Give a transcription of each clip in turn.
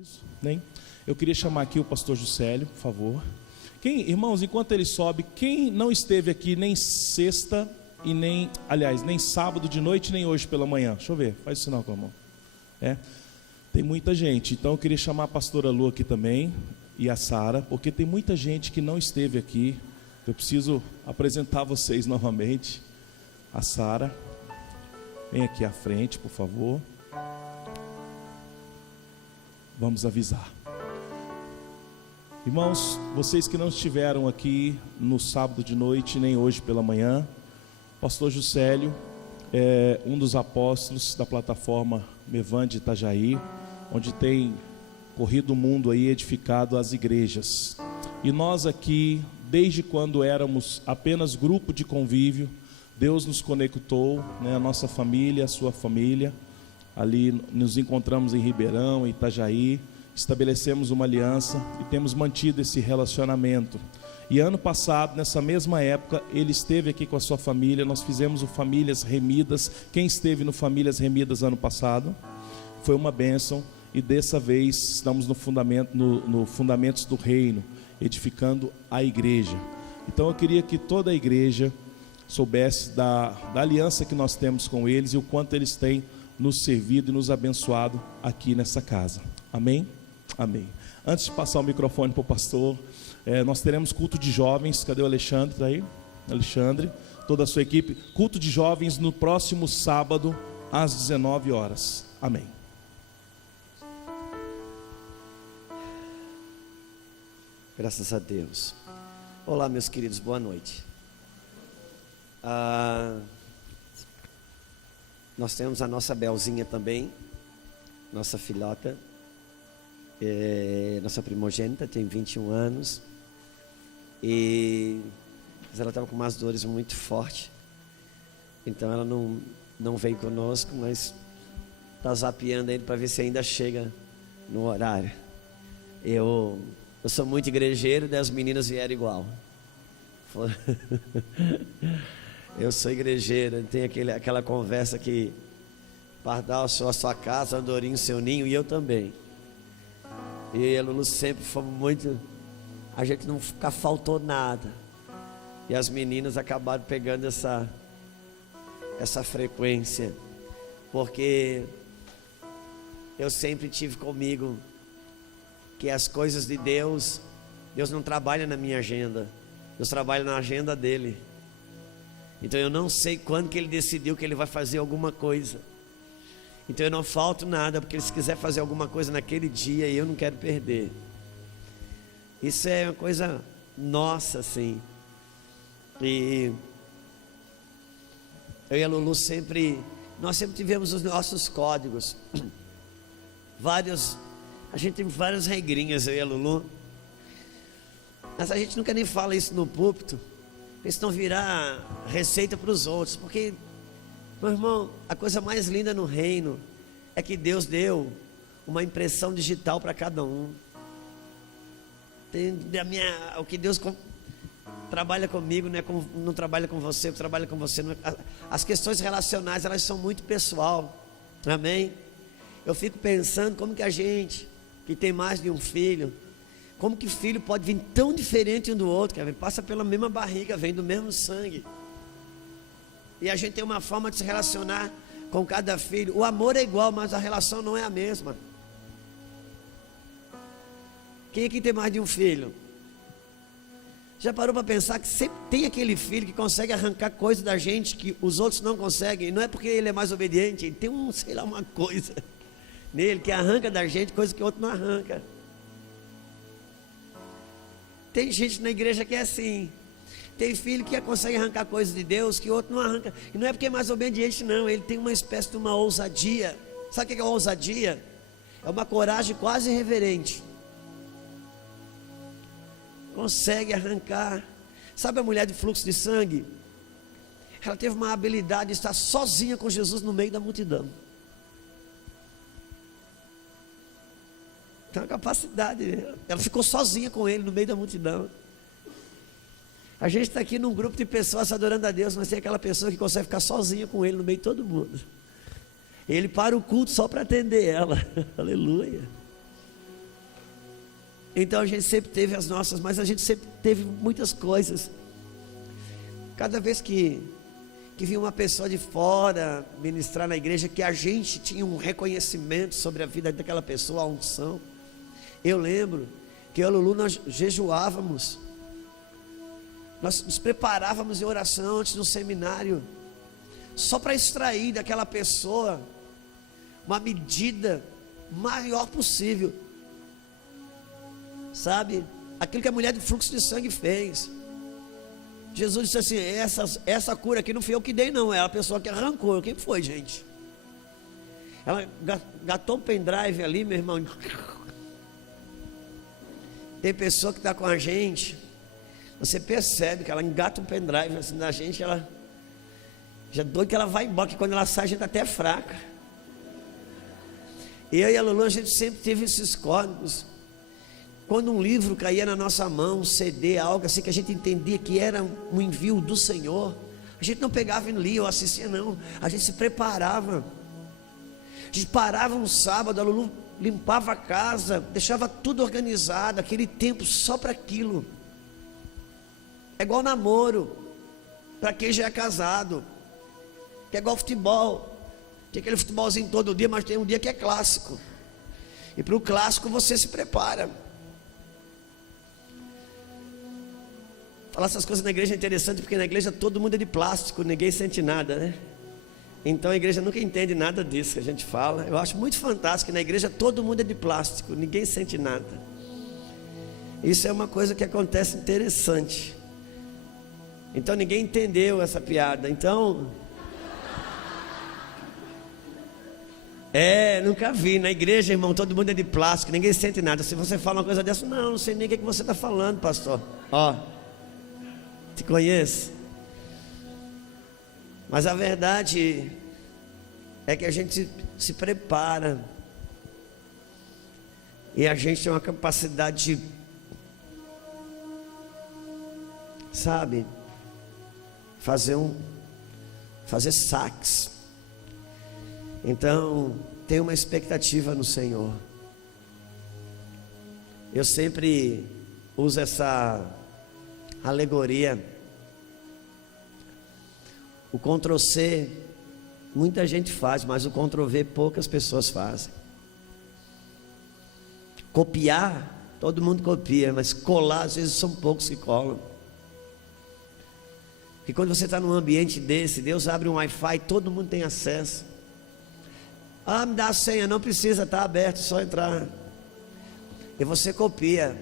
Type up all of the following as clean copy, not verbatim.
Isso, nem. Eu queria chamar aqui o pastor Juscelio, por favor. Irmãos, enquanto ele sobe, quem não esteve aqui nem sexta e nem sábado de noite, nem hoje pela manhã? Deixa eu ver, faz o sinal com a mão. Tem muita gente, então eu queria chamar a pastora Lu aqui também e a Sara, porque tem muita gente que não esteve aqui. Eu preciso apresentar vocês novamente. A Sara, vem aqui à frente, por favor. Vamos avisar. Irmãos, vocês que não estiveram aqui no sábado de noite, nem hoje pela manhã, pastor Juscelio é um dos apóstolos da plataforma Mevan de Itajaí, onde tem corrido o mundo aí, edificado as igrejas. E nós aqui, desde quando éramos apenas grupo de convívio, Deus nos conectou, a nossa família, a sua família. Ali nos encontramos em Ribeirão, em Itajaí, estabelecemos uma aliança e temos mantido esse relacionamento. E ano passado, nessa mesma época, ele esteve aqui com a sua família. Nós fizemos o Famílias Remidas. Quem esteve no Famílias Remidas ano passado? Foi uma bênção. E dessa vez estamos no Fundamentos do Reino, edificando a igreja. Então eu queria que toda a igreja soubesse da aliança que nós temos com eles e o quanto eles têm nos servido e nos abençoado aqui nessa casa. Amém? Amém. Antes de passar o microfone para o pastor, nós teremos culto de jovens. Cadê o Alexandre? Está aí? Alexandre, toda a sua equipe. Culto de jovens no próximo sábado, às 19 horas. Amém. Graças a Deus. Olá, meus queridos, boa noite. Nós temos a nossa Belzinha também, nossa filhota, nossa primogênita, tem 21 anos. Mas ela estava com umas dores muito fortes, então ela não veio conosco, mas está zapeando ainda para ver se ainda chega no horário. Eu sou muito igrejeiro, daí as meninas vieram igual. Eu sou igrejeiro, tem aquela conversa que Pardal, a sua casa, Andorinho, seu ninho, e eu também. E a Lulu sempre fomos muito, a gente nunca faltou nada. E as meninas acabaram pegando essa frequência, porque eu sempre tive comigo que as coisas de Deus não trabalha na minha agenda, Deus trabalha na agenda dele. Então eu não sei quando que ele decidiu que ele vai fazer alguma coisa. Então eu não falto nada, porque se quiser fazer alguma coisa naquele dia, eu não quero perder. Isso é uma coisa nossa, assim. E eu e a Lulu nós sempre tivemos os nossos códigos. A gente tem várias regrinhas, eu e a Lulu. Mas a gente nunca nem fala isso no púlpito, porque senão virar receita para os outros. Porque, meu irmão, a coisa mais linda no reino é que Deus deu uma impressão digital para cada um. O que Deus trabalha comigo não trabalha com você, trabalha com você. As questões relacionais, elas são muito pessoal. Amém? Eu fico pensando como que a gente que tem mais de um filho, como que filho pode vir tão diferente um do outro, passa pela mesma barriga, vem do mesmo sangue. E a gente tem uma forma de se relacionar com cada filho. O amor é igual, mas a relação não é a mesma. Quem aqui tem mais de um filho? Já parou para pensar que sempre tem aquele filho que consegue arrancar coisa da gente que os outros não conseguem? E não é porque ele é mais obediente, ele tem uma coisa nele que arranca da gente coisa que o outro não arranca. Tem gente na igreja que é assim. Tem filho que consegue arrancar coisas de Deus que o outro não arranca. E não é porque é mais obediente, não. Ele tem uma espécie de uma ousadia. Sabe o que é ousadia? É uma coragem quase irreverente. Consegue arrancar. Sabe a mulher de fluxo de sangue? Ela teve uma habilidade de estar sozinha com Jesus no meio da multidão. Tem uma capacidade. Ela ficou sozinha com ele no meio da multidão. A gente está aqui num grupo de pessoas adorando a Deus, mas tem aquela pessoa que consegue ficar sozinha com ele no meio de todo mundo. Ele para o culto só para atender ela. Aleluia. Então a gente sempre teve as nossas, mas a gente sempre teve muitas coisas. Cada vez que vinha uma pessoa de fora ministrar na igreja, que a gente tinha um reconhecimento sobre a vida daquela pessoa, a unção. Eu lembro que eu e a Lulu, nós jejuávamos, nós nos preparávamos em oração antes do seminário, só para extrair daquela pessoa uma medida maior possível, sabe? Aquilo que a mulher do fluxo de sangue fez. Jesus disse assim: essa cura aqui não fui eu que dei, não, é a pessoa que arrancou. Quem foi, gente? Ela gatou um pendrive ali, meu irmão. Tem pessoa que está com a gente, você percebe que ela engata um pendrive assim da gente, ela já doido que ela vai embora, que quando ela sai a gente até é fraca. E eu e a Lulu, a gente sempre teve esses códigos. Quando um livro caía na nossa mão, um CD, algo assim que a gente entendia que era um envio do Senhor, a gente não pegava e lia ou assistia, não. A gente se preparava. A gente parava um sábado, a Lulu limpava a casa, deixava tudo organizado, aquele tempo só para aquilo. É igual namoro, para quem já é casado, que é igual futebol. Tem aquele futebolzinho todo dia, mas tem um dia que é clássico. E para o clássico você se prepara. Falar essas coisas na igreja é interessante, porque na igreja todo mundo é de plástico, ninguém sente nada, né? Então a igreja nunca entende nada disso que a gente fala. Eu acho muito fantástico que na igreja todo mundo é de plástico, ninguém sente nada. Isso é uma coisa que acontece interessante. Então ninguém entendeu essa piada. Então, nunca vi. Na igreja, irmão, todo mundo é de plástico, ninguém sente nada. Se você fala uma coisa dessa, não sei nem o que você está falando, pastor. Ó, te conheço. Mas a verdade é que a gente se prepara, e a gente tem uma capacidade de, sabe, fazer saques. Então, tem uma expectativa no Senhor. Eu sempre uso essa alegoria. O Ctrl+C muita gente faz, mas o Ctrl+V poucas pessoas fazem. Copiar, todo mundo copia, mas colar, às vezes são poucos que colam. Porque quando você está num ambiente desse, Deus abre um Wi-Fi, todo mundo tem acesso. Ah, me dá a senha, não precisa, está aberto, só entrar. E você copia,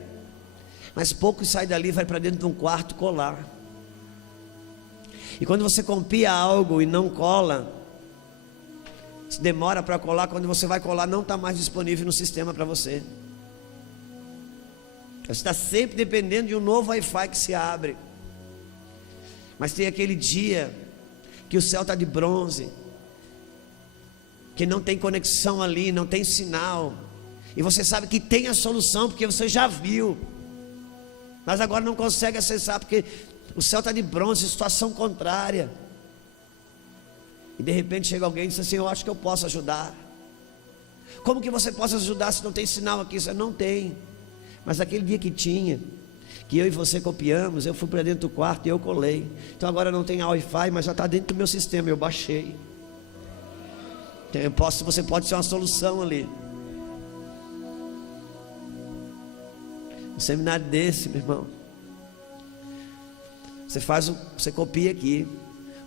mas poucos saem dali e vai para dentro de um quarto colar. E quando você copia algo e não cola, se demora para colar, quando você vai colar não está mais disponível no sistema para você. Você está sempre dependendo de um novo Wi-Fi que se abre. Mas tem aquele dia que o céu está de bronze, que não tem conexão ali, não tem sinal, e você sabe que tem a solução porque você já viu, mas agora não consegue acessar porque o céu está de bronze, situação contrária. E de repente chega alguém e diz assim: eu acho que eu posso ajudar. Como que você possa ajudar se não tem sinal aqui? Você não tem. Mas aquele dia que tinha, que eu e você copiamos, eu fui para dentro do quarto e eu colei. Então agora não tem Wi-Fi, mas já está dentro do meu sistema, eu baixei. Então você pode ser uma solução ali. Um seminário desse, meu irmão, você copia aqui,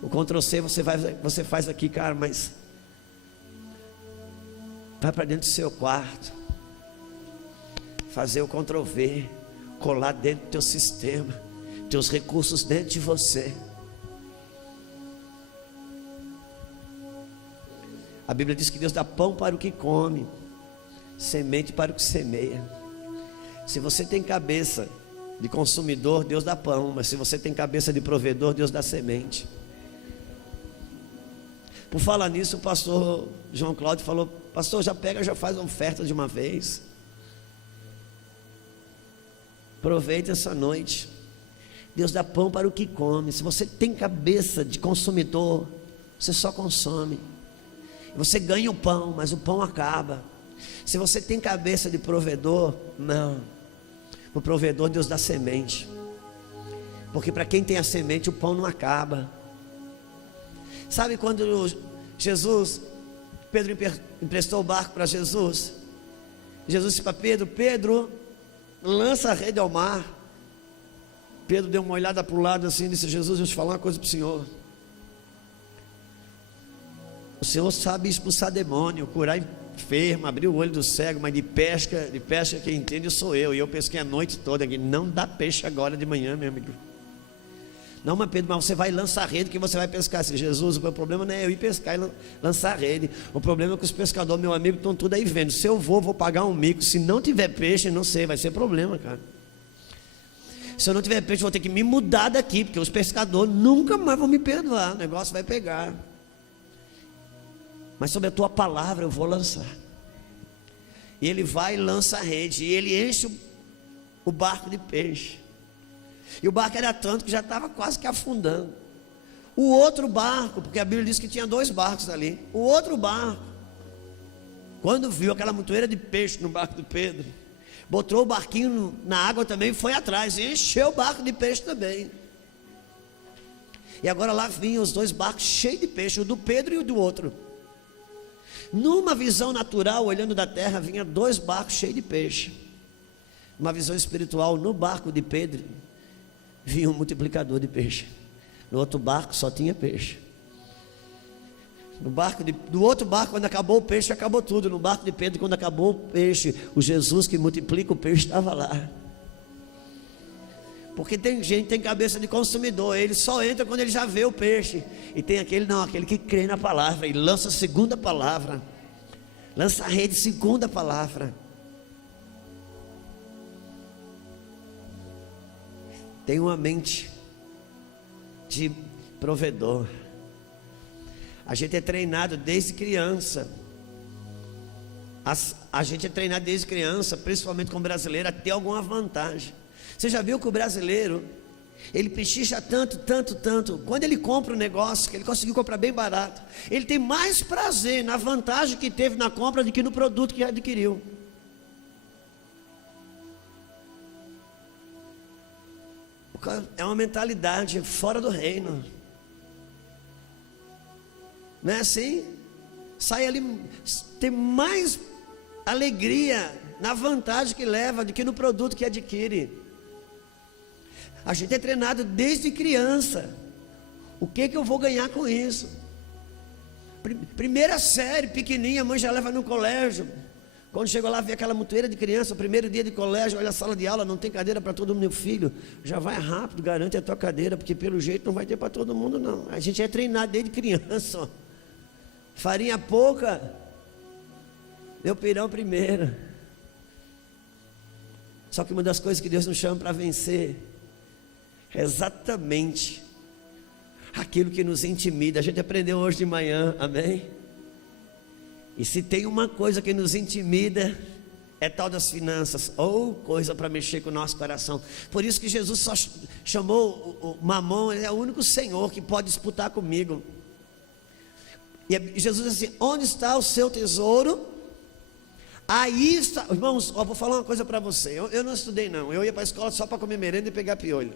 o Ctrl+C você faz aqui, cara, mas vai para dentro do seu quarto, fazer o Ctrl+V, colar dentro do teu sistema, teus recursos dentro de você. A Bíblia diz que Deus dá pão para o que come, semente para o que semeia. Se você tem cabeça de consumidor, Deus dá pão, mas se você tem cabeça de provedor, Deus dá semente. Por falar nisso, o pastor João Cláudio falou: pastor, já faz a oferta de uma vez. Aproveita essa noite. Deus dá pão para o que come. Se você tem cabeça de consumidor, você só consome. Você ganha o pão, mas o pão acaba. Se você tem cabeça de provedor, não. O provedor, Deus dá semente. Porque para quem tem a semente, o pão não acaba. Sabe quando Pedro emprestou o barco para Jesus? Jesus disse para Pedro: Pedro, lança a rede ao mar. Pedro deu uma olhada para o lado assim e disse: Jesus, eu vou te falar uma coisa para o Senhor. O Senhor sabe expulsar demônio, curar enfermo, abrir o olho do cego, mas de pesca quem entende sou eu. E eu pesquei a noite toda aqui. Não dá peixe agora de manhã, meu amigo. Não, mas Pedro, mas você vai lançar a rede que você vai pescar. Assim, Jesus, o meu problema não é eu ir pescar e lançar a rede. O problema é que os pescadores, meu amigo, estão tudo aí vendo. Se eu vou pagar um mico. Se não tiver peixe, não sei, vai ser problema, cara. Se eu não tiver peixe, vou ter que me mudar daqui, porque os pescadores nunca mais vão me perdoar. O negócio vai pegar. Mas sobre a tua palavra eu vou lançar. E ele vai e lança a rede. E ele enche o barco de peixe. E o barco era tanto que já estava quase que afundando. O outro barco, porque a Bíblia diz que tinha 2 barcos ali. O outro barco, quando viu aquela montoeira de peixe no barco de Pedro, botou o barquinho na água também e foi atrás. E encheu o barco de peixe também. E agora lá vinham os 2 barcos cheios de peixe, o do Pedro e o do outro. Numa visão natural, olhando da terra, vinha 2 barcos cheios de peixe. Uma visão espiritual, no barco de Pedro vinha um multiplicador de peixe. No outro barco só tinha peixe. Do outro barco, quando acabou o peixe, acabou tudo. No barco de Pedro, quando acabou o peixe, o Jesus que multiplica o peixe estava lá. Porque tem gente que tem cabeça de consumidor. Ele só entra quando ele já vê o peixe. E tem aquele que crê na palavra e lança a segunda palavra. Lança a rede, segunda palavra. Tem uma mente de provedor. A gente é treinado desde criança. A gente é treinado desde criança, principalmente com o brasileiro, a ter alguma vantagem. Você já viu que o brasileiro, ele pechincha tanto. Quando ele compra um negócio, que ele conseguiu comprar bem barato, ele tem mais prazer na vantagem que teve na compra do que no produto que adquiriu. É uma mentalidade fora do reino. Não é assim? Sai ali, tem mais alegria na vantagem que leva do que no produto que adquire. A gente é treinado desde criança. O que eu vou ganhar com isso? Primeira série, pequenininha, a mãe já leva no colégio. Quando chegou lá, vê aquela montoeira de criança, o primeiro dia de colégio, olha a sala de aula, não tem cadeira para todo mundo. Meu filho, já vai rápido, garante a tua cadeira, porque pelo jeito não vai ter para todo mundo não. A gente é treinado desde criança, ó. Farinha pouca, meu pirão primeiro. Só que uma das coisas que Deus nos chama para vencer é exatamente aquilo que nos intimida. A gente aprendeu hoje de manhã, amém? E se tem uma coisa que nos intimida, é tal das finanças, ou coisa para mexer com o nosso coração. Por isso que Jesus só chamou o Mamon, ele é o único Senhor que pode disputar comigo. E Jesus disse assim: onde está o seu tesouro? Aí está. Irmãos, vou falar uma coisa para você. Eu não estudei não, eu ia para a escola só para comer merenda e pegar piolho.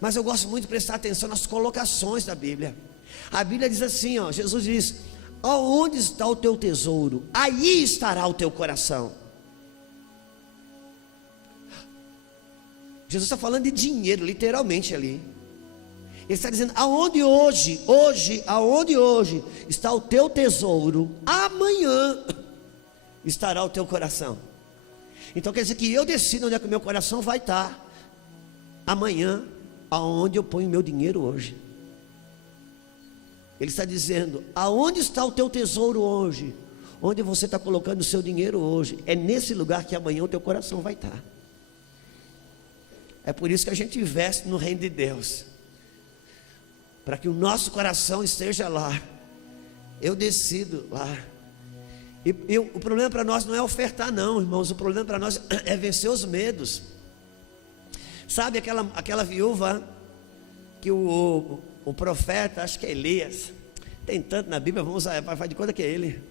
Mas eu gosto muito de prestar atenção nas colocações da Bíblia. A Bíblia diz assim, ó, Jesus diz: aonde está o teu tesouro, aí estará o teu coração. Jesus está falando de dinheiro, literalmente ali. Ele está dizendo: aonde hoje está o teu tesouro, amanhã estará o teu coração. Então quer dizer que eu decido onde é que o meu coração vai estar amanhã, aonde eu ponho meu dinheiro hoje. Ele está dizendo: aonde está o teu tesouro hoje? Onde você está colocando o seu dinheiro hoje? É nesse lugar que amanhã o teu coração vai estar. É por isso que a gente investe no reino de Deus, para que o nosso coração esteja lá. Eu decido lá. E o problema para nós não é ofertar não, irmãos. O problema para nós é vencer os medos. Sabe aquela viúva que o profeta, acho que é Elias, tem tanto na Bíblia, vamos usar, faz de conta que é ele,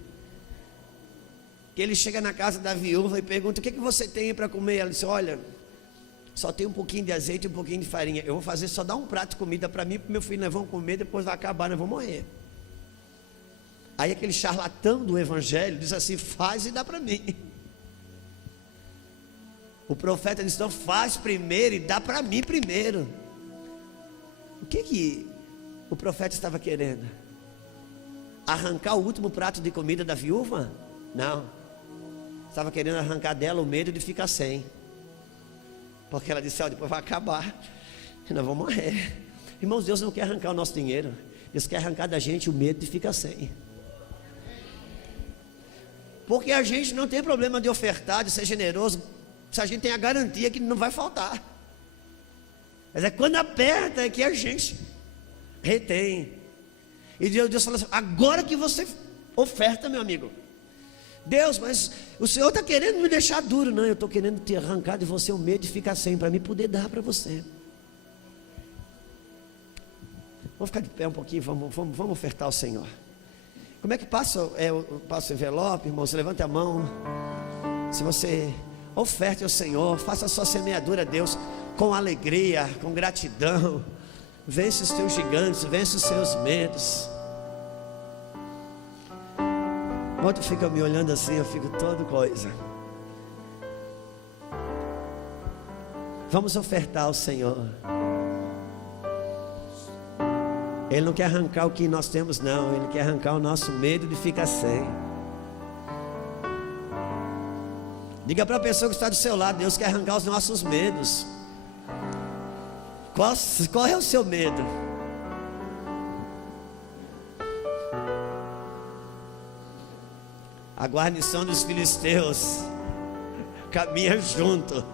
que ele chega na casa da viúva e pergunta: o que você tem para comer? Ela disse: olha, só tem um pouquinho de azeite e um pouquinho de farinha. Eu vou fazer só dar um prato de comida para mim e para o meu filho. Nós vamos comer, depois vai acabar, nós vamos morrer. Aí aquele charlatão do evangelho diz assim: faz e dá para mim. O profeta disse: então faz primeiro e dá para mim primeiro. O que o profeta estava querendo? Arrancar o último prato de comida da viúva? Não. Estava querendo arrancar dela o medo de ficar sem. Porque ela disse: ó, depois vai acabar e nós vamos morrer. Irmãos, Deus não quer arrancar o nosso dinheiro. Deus quer arrancar da gente o medo de ficar sem. Porque a gente não tem problema de ofertar, de ser generoso, se a gente tem a garantia que não vai faltar. Mas é quando aperta é que a gente retém. E Deus fala assim: agora que você oferta, meu amigo. Deus, mas o Senhor está querendo me deixar duro. Não, eu estou querendo te arrancar de você o medo de ficar sem, para mim poder dar para você. Vamos ficar de pé um pouquinho, vamos ofertar ao Senhor. Como é que passa o envelope, irmão? Você levanta a mão. Se você oferte ao Senhor, faça a sua semeadura a Deus com alegria, com gratidão. Vence os teus gigantes, vence os seus medos. Quando fica me olhando assim, eu fico todo coisa. Vamos ofertar ao Senhor. Ele não quer arrancar o que nós temos, não. Ele quer arrancar o nosso medo de ficar sem. Diga para a pessoa que está do seu lado: Deus quer arrancar os nossos medos. Qual é o seu medo? A guarnição dos filisteus caminha junto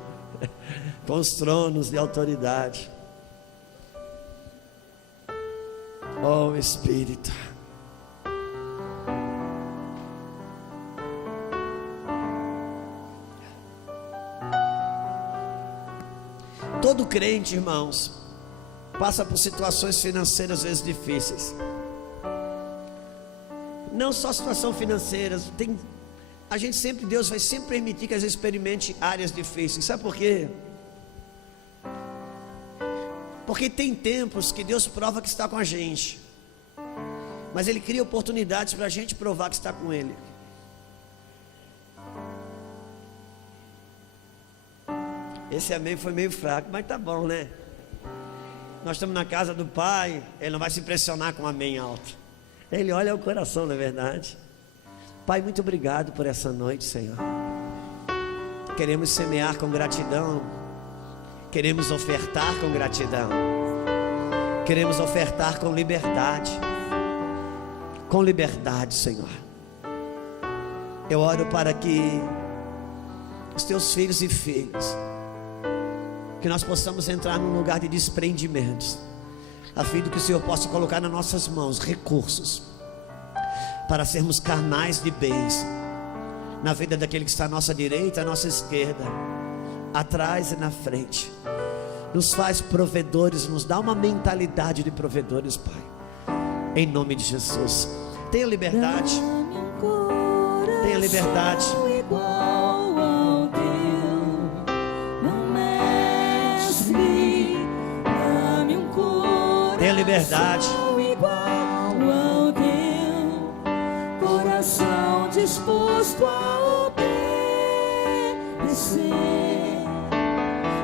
com os tronos de autoridade. Oh Espírito, todo crente, irmãos, passa por situações financeiras às vezes difíceis. Não só situação financeira, Deus vai sempre permitir que a gente experimente áreas difíceis. Sabe por quê? Porque tem tempos que Deus prova que está com a gente, mas Ele cria oportunidades para a gente provar que está com Ele. Esse amém foi meio fraco, mas tá bom, né? Nós estamos na casa do Pai, Ele não vai se impressionar com um amém alto. Ele olha o coração, não é verdade? Pai, muito obrigado por essa noite, Senhor. Queremos semear com gratidão. Queremos ofertar com gratidão. Queremos ofertar com liberdade. Com liberdade, Senhor. Eu oro para que os teus filhos e filhas, que nós possamos entrar num lugar de desprendimentos, a fim de que o Senhor possa colocar nas nossas mãos recursos para sermos canais de bênção na vida daquele que está à nossa direita, à nossa esquerda, atrás e na frente. Nos faz provedores, nos dá uma mentalidade de provedores, Pai, em nome de Jesus. Tenha liberdade. Tenha liberdade. Tenha liberdade. Coração disposto a obedecer,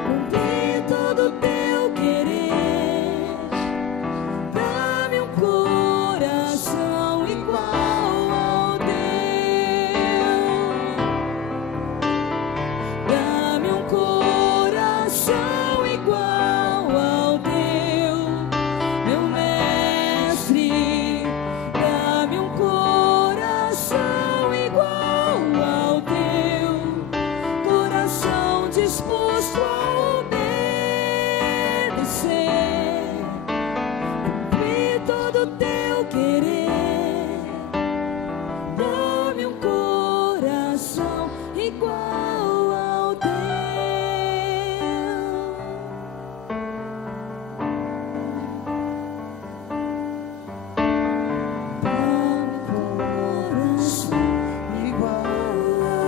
cumprir todo o teu querer. Dá-me um coração igual ao teu. Dá-me um coração igual ao teu, meu mestre. Dá-me um coração igual ao teu, coração disposto a obedecer, cumprir todo o teu querer. Dá-me um coração igual ao teu. Dá-me um coração igual ao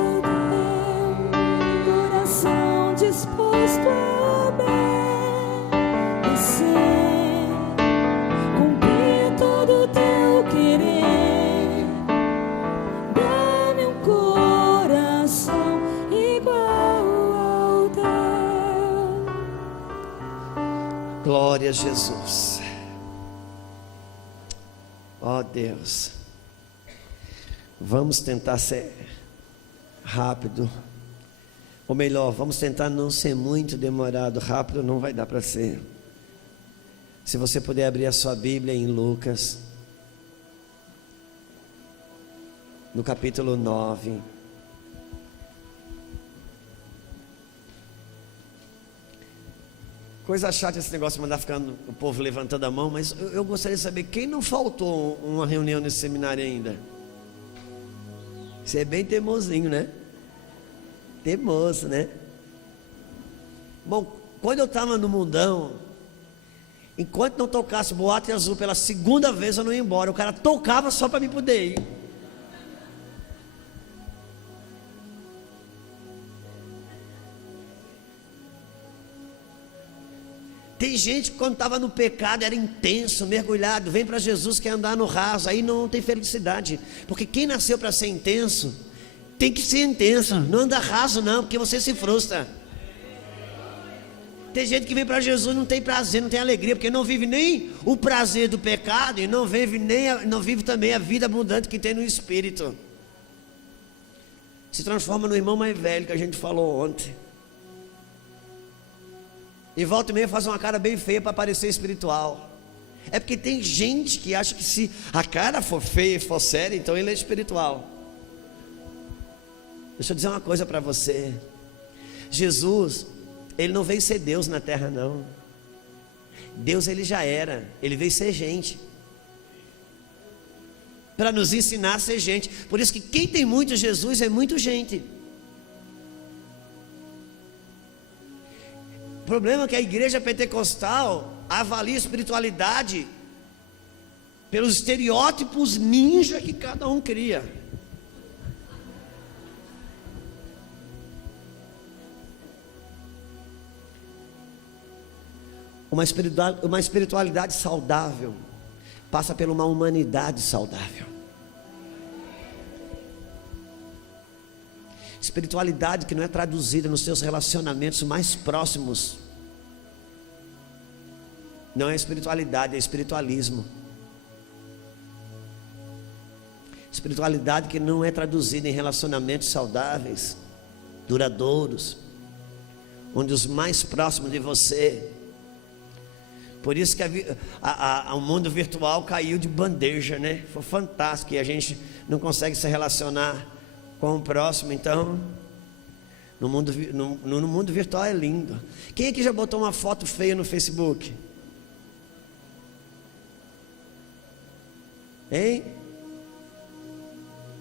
disposto a obedecer, cumprir todo o teu querer. Dá-me um coração igual ao teu. Glória a Jesus. Ó Deus, vamos tentar ser rápido, ou melhor, vamos tentar não ser muito demorado. Rápido não vai dar para ser. Se você puder abrir a sua Bíblia em Lucas, no capítulo 9. Coisa chata esse negócio de mandar ficando o povo levantando a mão, mas eu gostaria de saber quem não faltou uma reunião nesse seminário ainda. Você é bem teimosinho, né? Teimoso, né? Bom, quando eu estava no mundão, enquanto não tocasse Boate Azul pela segunda vez, eu não ia embora. O cara tocava só para mim poder ir. Tem gente que quando estava no pecado era intenso, mergulhado, vem para Jesus, quer andar no raso, aí não tem felicidade, porque quem nasceu para ser intenso, tem que ser intenso, não anda raso não, porque você se frustra. Tem gente que vem para Jesus, não tem prazer, não tem alegria, porque não vive nem o prazer do pecado, e não vive também a vida abundante que tem no Espírito. Se transforma no irmão mais velho que a gente falou ontem. E volta e meia faz uma cara bem feia para parecer espiritual. É porque tem gente que acha que se a cara for feia e for séria, então ele é espiritual. Deixa eu dizer uma coisa para você. Jesus, ele não veio ser Deus na terra não. Deus ele já era, ele veio ser gente, para nos ensinar a ser gente. Por isso que quem tem muito Jesus é muito gente. O problema é que a igreja pentecostal avalia a espiritualidade pelos estereótipos ninja que cada um cria. Uma espiritualidade saudável passa por uma humanidade saudável. Espiritualidade que não é traduzida nos seus relacionamentos mais próximos não é espiritualidade, é espiritualismo. Espiritualidade que não é traduzida em relacionamentos saudáveis, duradouros, onde os mais próximos de você. Por isso que o mundo virtual caiu de bandeja, né? Foi fantástico e a gente não consegue se relacionar com o próximo. Então no mundo virtual é lindo. Quem aqui já botou uma foto feia no Facebook? Hein?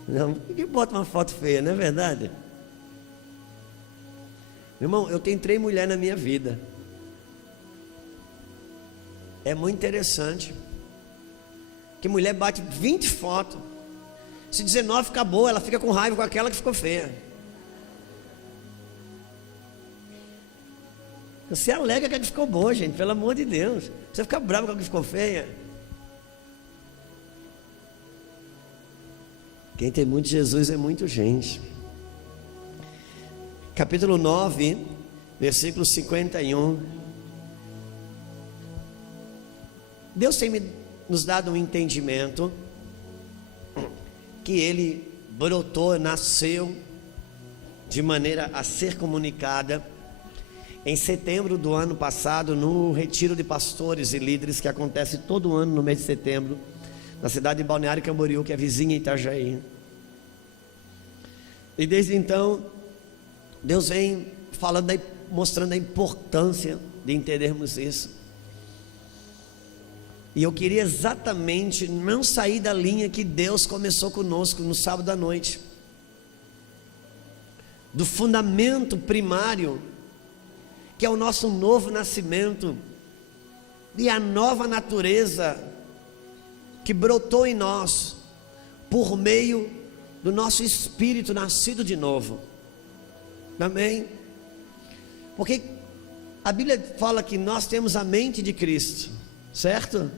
Não, ninguém bota uma foto feia, não é verdade? Irmão, eu tenho 3 mulheres na minha vida. É muito interessante que mulher bate 20 fotos. Se 19 fica boa, ela fica com raiva com aquela que ficou feia. Você alega que a que ficou boa, gente, pelo amor de Deus. Você fica bravo com a que ficou feia. Quem tem muito Jesus é muito gente. Capítulo 9, versículo 51. Deus tem nos dado um entendimento que Ele brotou, nasceu de maneira a ser comunicada em setembro do ano passado, no retiro de pastores e líderes que acontece todo ano no mês de setembro, na cidade de Balneário Camboriú, que é vizinha Itajaí. E desde então, Deus vem falando, mostrando a importância de entendermos isso. E eu queria exatamente não sair da linha que Deus começou conosco no sábado à noite, do fundamento primário, que é o nosso novo nascimento e a nova natureza que brotou em nós por meio do nosso espírito nascido de novo. Amém? Porque a Bíblia fala que nós temos a mente de Cristo, certo?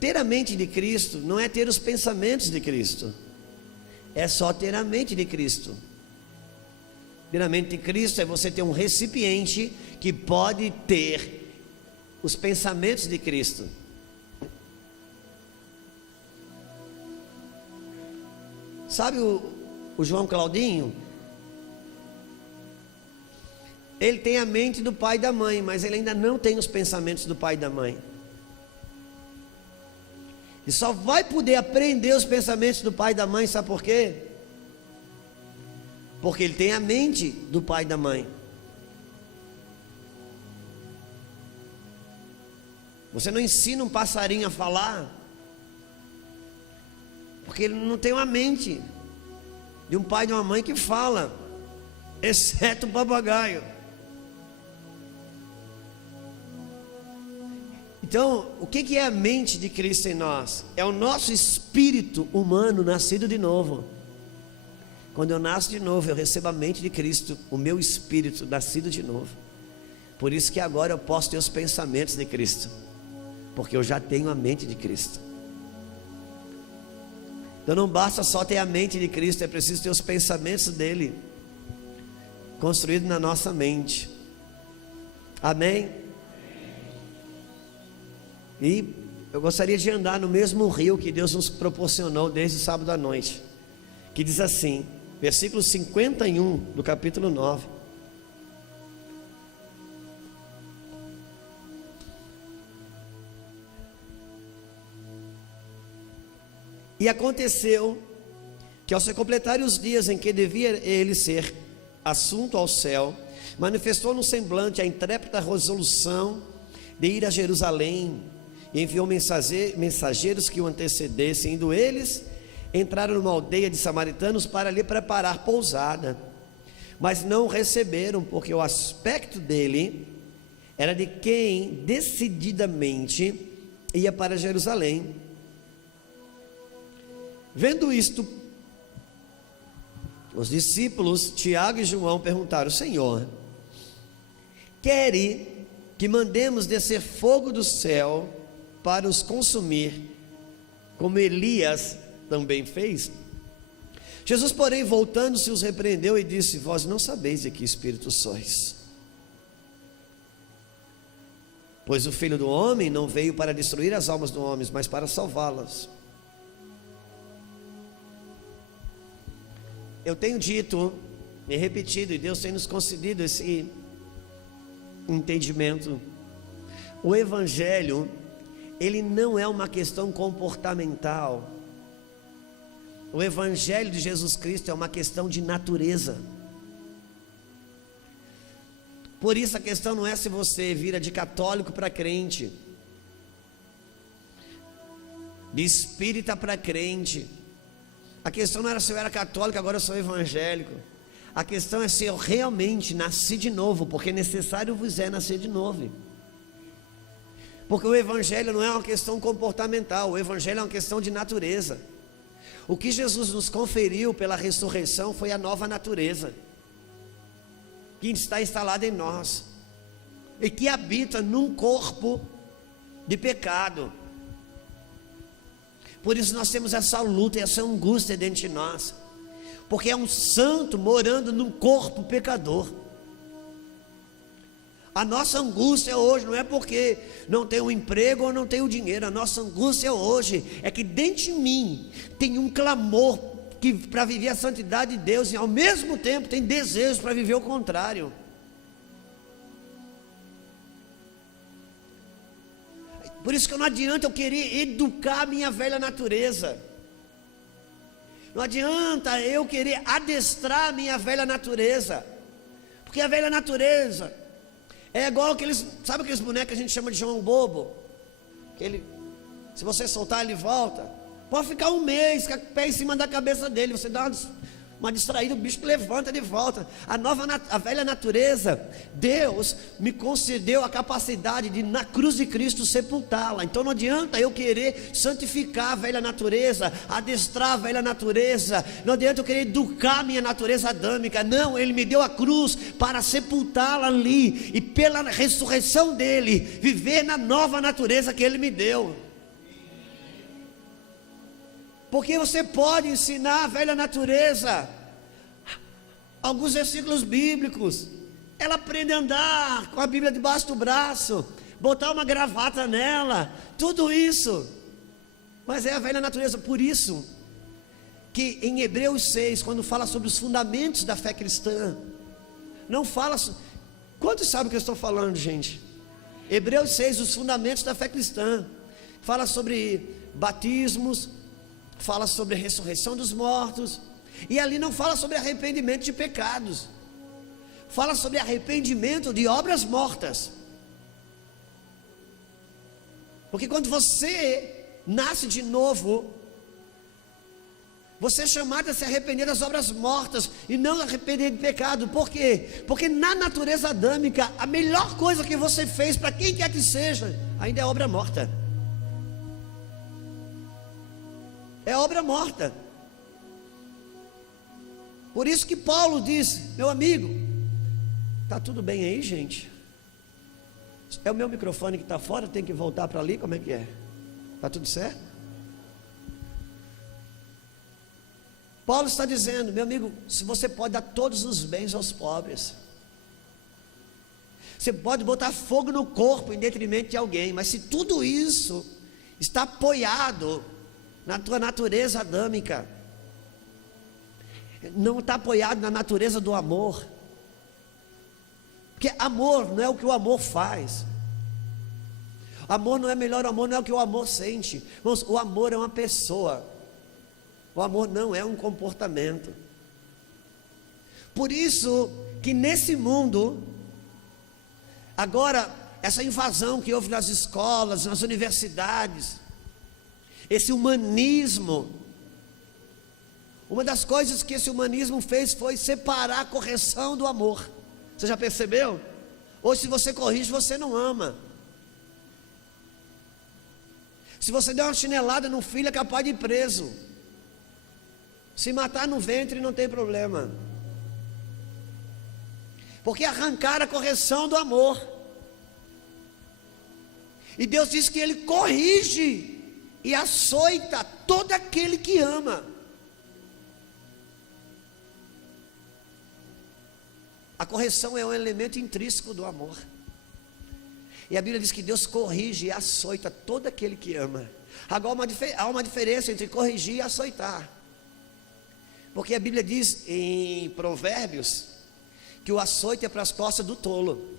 Ter a mente de Cristo não é ter os pensamentos de Cristo, é só ter a mente de Cristo. Ter a mente de Cristo é você ter um recipiente que pode ter os pensamentos de Cristo. Sabe o João Claudinho? Ele tem a mente do pai e da mãe, mas ele ainda não tem os pensamentos do pai e da mãe. E só vai poder aprender os pensamentos do pai e da mãe, sabe por quê? Porque ele tem a mente do pai e da mãe. Você não ensina um passarinho a falar, porque ele não tem uma mente de um pai e de uma mãe que fala, exceto o papagaio. Então, o que é a mente de Cristo em nós? É o nosso espírito humano nascido de novo. Quando eu nasço de novo, eu recebo a mente de Cristo, o meu espírito nascido de novo. Por isso que agora eu posso ter os pensamentos de Cristo, porque eu já tenho a mente de Cristo. Então não basta só ter a mente de Cristo, é preciso ter os pensamentos dele construídos na nossa mente. Amém? E eu gostaria de andar no mesmo rio que Deus nos proporcionou desde o sábado à noite, que diz assim, versículo 51 do capítulo 9. E aconteceu que ao se completarem os dias em que devia ele ser assunto ao céu, manifestou no semblante a intrépida resolução de ir a Jerusalém, e enviou mensageiros que o antecedessem. Indo eles, entraram numa aldeia de samaritanos para lhe preparar pousada, mas não o receberam, porque o aspecto dele era de quem decididamente ia para Jerusalém. Vendo isto, os discípulos Tiago e João perguntaram: Senhor, quer que mandemos descer fogo do céu para os consumir, como Elias também fez? Jesus, porém, voltando-se, os repreendeu e disse: vós não sabeis de que espírito sois, pois o Filho do Homem não veio para destruir as almas dos homens, mas para salvá-las. Eu tenho dito e repetido, e Deus tem nos concedido esse entendimento. O Evangelho, ele não é uma questão comportamental. O Evangelho de Jesus Cristo é uma questão de natureza. Por isso a questão não é se você vira de católico para crente, de espírita para crente. A questão não era se eu era católico, agora eu sou evangélico. A questão é se eu realmente nasci de novo, porque necessário vos é nascer de novo. Porque o Evangelho não é uma questão comportamental, o Evangelho é uma questão de natureza. O que Jesus nos conferiu pela ressurreição foi a nova natureza, que está instalada em nós, e que habita num corpo de pecado. Por isso nós temos essa luta e essa angústia dentro de nós, porque é um santo morando num corpo pecador. A nossa angústia hoje não é porque não tenho um emprego ou não tenho dinheiro. A nossa angústia hoje é que dentro de mim tem um clamor para viver a santidade de Deus, e ao mesmo tempo tem desejo para viver o contrário. Por isso que não adianta eu querer educar a minha velha natureza. Não adianta eu querer adestrar a minha velha natureza, porque a velha natureza é igual aqueles, sabe aqueles bonecos que a gente chama de João Bobo? Que ele, se você soltar ele volta. Pode ficar um mês com o pé em cima da cabeça dele, você dá uma distraída, o bicho levanta de volta. A velha natureza, Deus me concedeu a capacidade de, na cruz de Cristo, sepultá-la. Então não adianta eu querer santificar a velha natureza, adestrar a velha natureza, não adianta eu querer educar a minha natureza adâmica. Não, Ele me deu a cruz para sepultá-la ali, e pela ressurreição dEle, viver na nova natureza que Ele me deu. Porque você pode ensinar a velha natureza alguns versículos bíblicos. Ela aprende a andar com a Bíblia debaixo do braço, botar uma gravata nela, tudo isso. Mas é a velha natureza. Por isso que em Hebreus 6, quando fala sobre os fundamentos da fé cristã, não fala... Quantos sabem o que eu estou falando, gente? Hebreus 6, os fundamentos da fé cristã, fala sobre batismos, fala sobre a ressurreição dos mortos, e ali não fala sobre arrependimento de pecados, fala sobre arrependimento de obras mortas. Porque quando você nasce de novo, você é chamado a se arrepender das obras mortas e não arrepender de pecado. Por quê? Porque na natureza adâmica, a melhor coisa que você fez para quem quer que seja, ainda é obra morta. É obra morta. Por isso que Paulo diz: meu amigo, está tudo bem aí, gente? É o meu microfone que está fora, tem que voltar para ali, como é que é? Está tudo certo? Paulo está dizendo: meu amigo, se você pode dar todos os bens aos pobres, você pode botar fogo no corpo em detrimento de alguém, mas se tudo isso está apoiado na tua natureza adâmica, não está apoiado na natureza do amor, porque amor não é o que o amor faz, amor não é melhor, amor não é o que o amor sente. Irmãos, o amor é uma pessoa, o amor não é um comportamento. Por isso que nesse mundo, agora, essa invasão que houve nas escolas, nas universidades, esse humanismo, uma das coisas que esse humanismo fez foi separar a correção do amor. Você já percebeu? Hoje, se você corrige, você não ama. Se você der uma chinelada no filho, é capaz de ir preso. Se matar no ventre, não tem problema. Porque arrancaram a correção do amor. E Deus diz que Ele corrige e açoita todo aquele que ama. A correção é um elemento intrínseco do amor. E a Bíblia diz que Deus corrige e açoita todo aquele que ama. Agora há uma diferença entre corrigir e açoitar. Porque a Bíblia diz em Provérbios que o açoite é para as costas do tolo.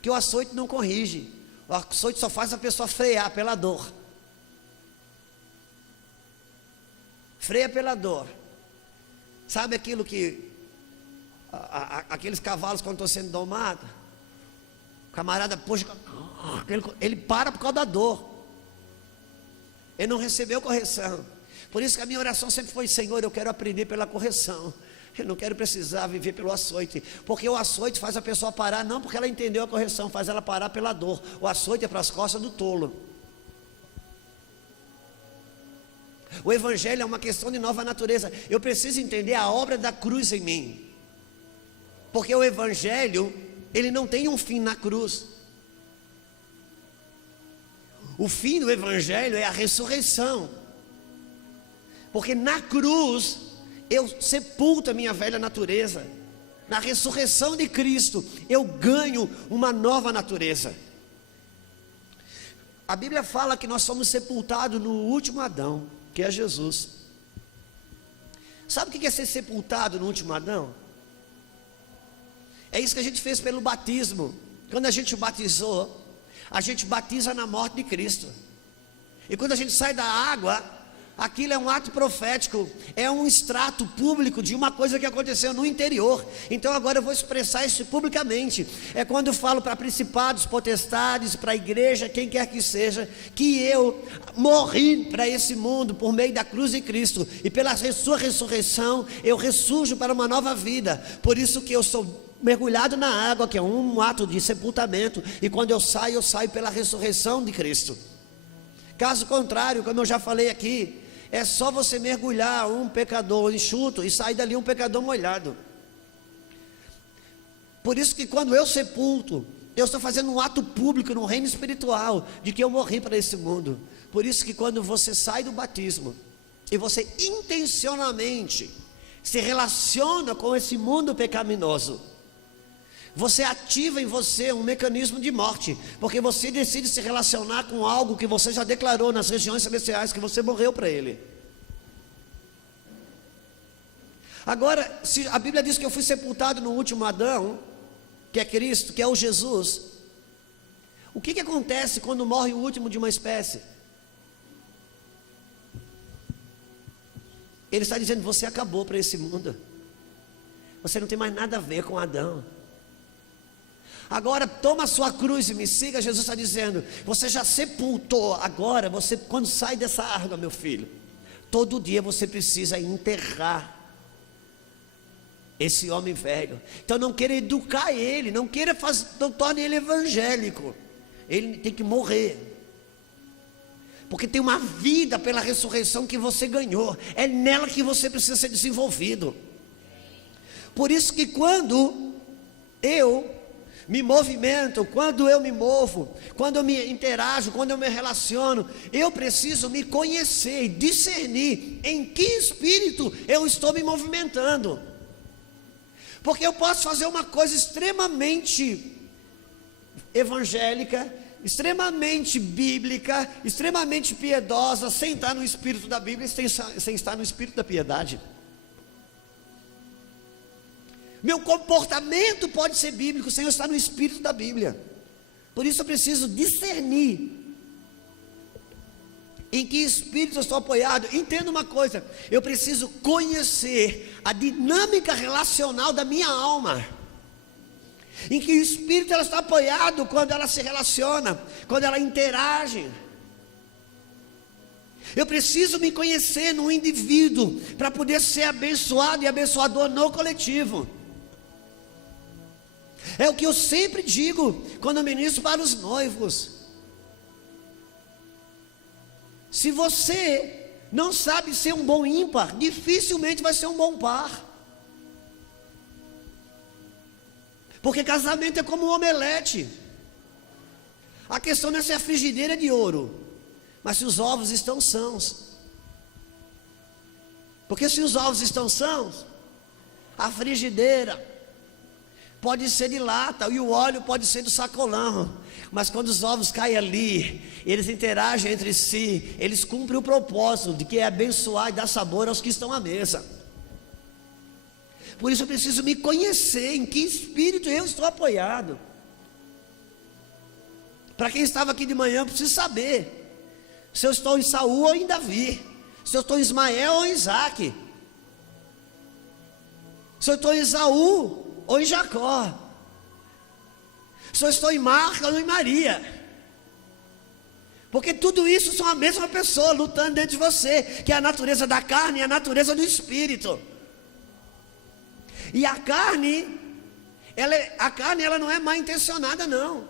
Que o açoite não corrige. O açoite só faz a pessoa frear pela dor. Freia pela dor. Sabe aquilo que aqueles cavalos quando estão sendo domados, o camarada puxa, ele para por causa da dor. Ele não recebeu correção. Por isso que a minha oração sempre foi: Senhor, eu quero aprender pela correção, eu não quero precisar viver pelo açoite. Porque o açoite faz a pessoa parar, não porque ela entendeu a correção, faz ela parar pela dor. O açoite é para as costas do tolo. O Evangelho é uma questão de nova natureza. Eu preciso entender a obra da cruz em mim, porque o Evangelho, ele não tem um fim na cruz. O fim do Evangelho é a ressurreição, porque na cruz eu sepulto a minha velha natureza. Na ressurreição de Cristo eu ganho uma nova natureza. A Bíblia fala que nós somos sepultados no último Adão, que é Jesus. Sabe o que é ser sepultado no último Adão? É isso que a gente fez pelo batismo. Quando a gente batizou, a gente batiza na morte de Cristo. E quando a gente sai da água, Aquilo é um ato profético, é um extrato público de uma coisa que aconteceu no interior. Então agora eu vou expressar isso publicamente. É quando eu falo para principados, potestades, para a igreja, quem quer que seja, que eu morri para esse mundo por meio da cruz de Cristo, e pela sua ressurreição eu ressurjo para uma nova vida. Por isso que eu sou mergulhado na água, que é um ato de sepultamento, e quando eu saio pela ressurreição de Cristo. Caso contrário, como eu já falei aqui, é só você mergulhar um pecador enxuto e sair dali um pecador molhado. Por isso que quando eu sepulto, eu estou fazendo um ato público no reino espiritual, de que eu morri para esse mundo. Por isso que quando você sai do batismo, e você intencionalmente se relaciona com esse mundo pecaminoso, você ativa em você um mecanismo de morte, porque você decide se relacionar com algo que você já declarou nas regiões celestiais, que você morreu para ele. Agora, se a Bíblia diz que eu fui sepultado no último Adão, que é Cristo, que é o Jesus, o que acontece quando morre o último de uma espécie? Ele está dizendo: você acabou para esse mundo, você não tem mais nada a ver com Adão. Agora toma a sua cruz e me siga. Jesus está dizendo: você já sepultou. Agora você, quando sai dessa água, meu filho, todo dia você precisa enterrar esse homem velho. Então não queira educar ele, não torne ele evangélico. Ele tem que morrer, porque tem uma vida pela ressurreição que você ganhou. É nela que você precisa ser desenvolvido. Por isso que quando eu me movimento, quando eu me movo, quando eu me interajo, quando eu me relaciono, eu preciso me conhecer e discernir em que espírito eu estou me movimentando. Porque eu posso fazer uma coisa extremamente evangélica, extremamente bíblica, extremamente piedosa, sem estar no espírito da Bíblia, sem estar no espírito da piedade. Meu comportamento pode ser bíblico sem eu estar no espírito da Bíblia. Por isso eu preciso discernir em que espírito eu estou apoiado. Entenda uma coisa: eu preciso conhecer a dinâmica relacional da minha alma. Em que espírito ela está apoiado quando ela se relaciona, quando ela interage. Eu preciso me conhecer no indivíduo para poder ser abençoado e abençoador no coletivo. É o que eu sempre digo quando eu ministro para os noivos. Se você não sabe ser um bom ímpar, dificilmente vai ser um bom par. Porque casamento é como um omelete. A questão não é se a frigideira é de ouro, mas se os ovos estão sãos. Porque se os ovos estão sãos, a frigideira pode ser de lata e o óleo pode ser do sacolão, mas quando os ovos caem ali, eles interagem entre si, eles cumprem o propósito de que é abençoar e dar sabor aos que estão à mesa. Por isso eu preciso me conhecer em que espírito eu estou apoiado. Para quem estava aqui de manhã, eu preciso saber se eu estou em Saul ou em Davi, se eu estou em Ismael ou em Isaac, se eu estou em Esaú ou em Jacó, se eu estou em Marta ou em Maria. Porque tudo isso são a mesma pessoa lutando dentro de você, que é a natureza da carne e a natureza do espírito. E a carne ela não é mal intencionada, não.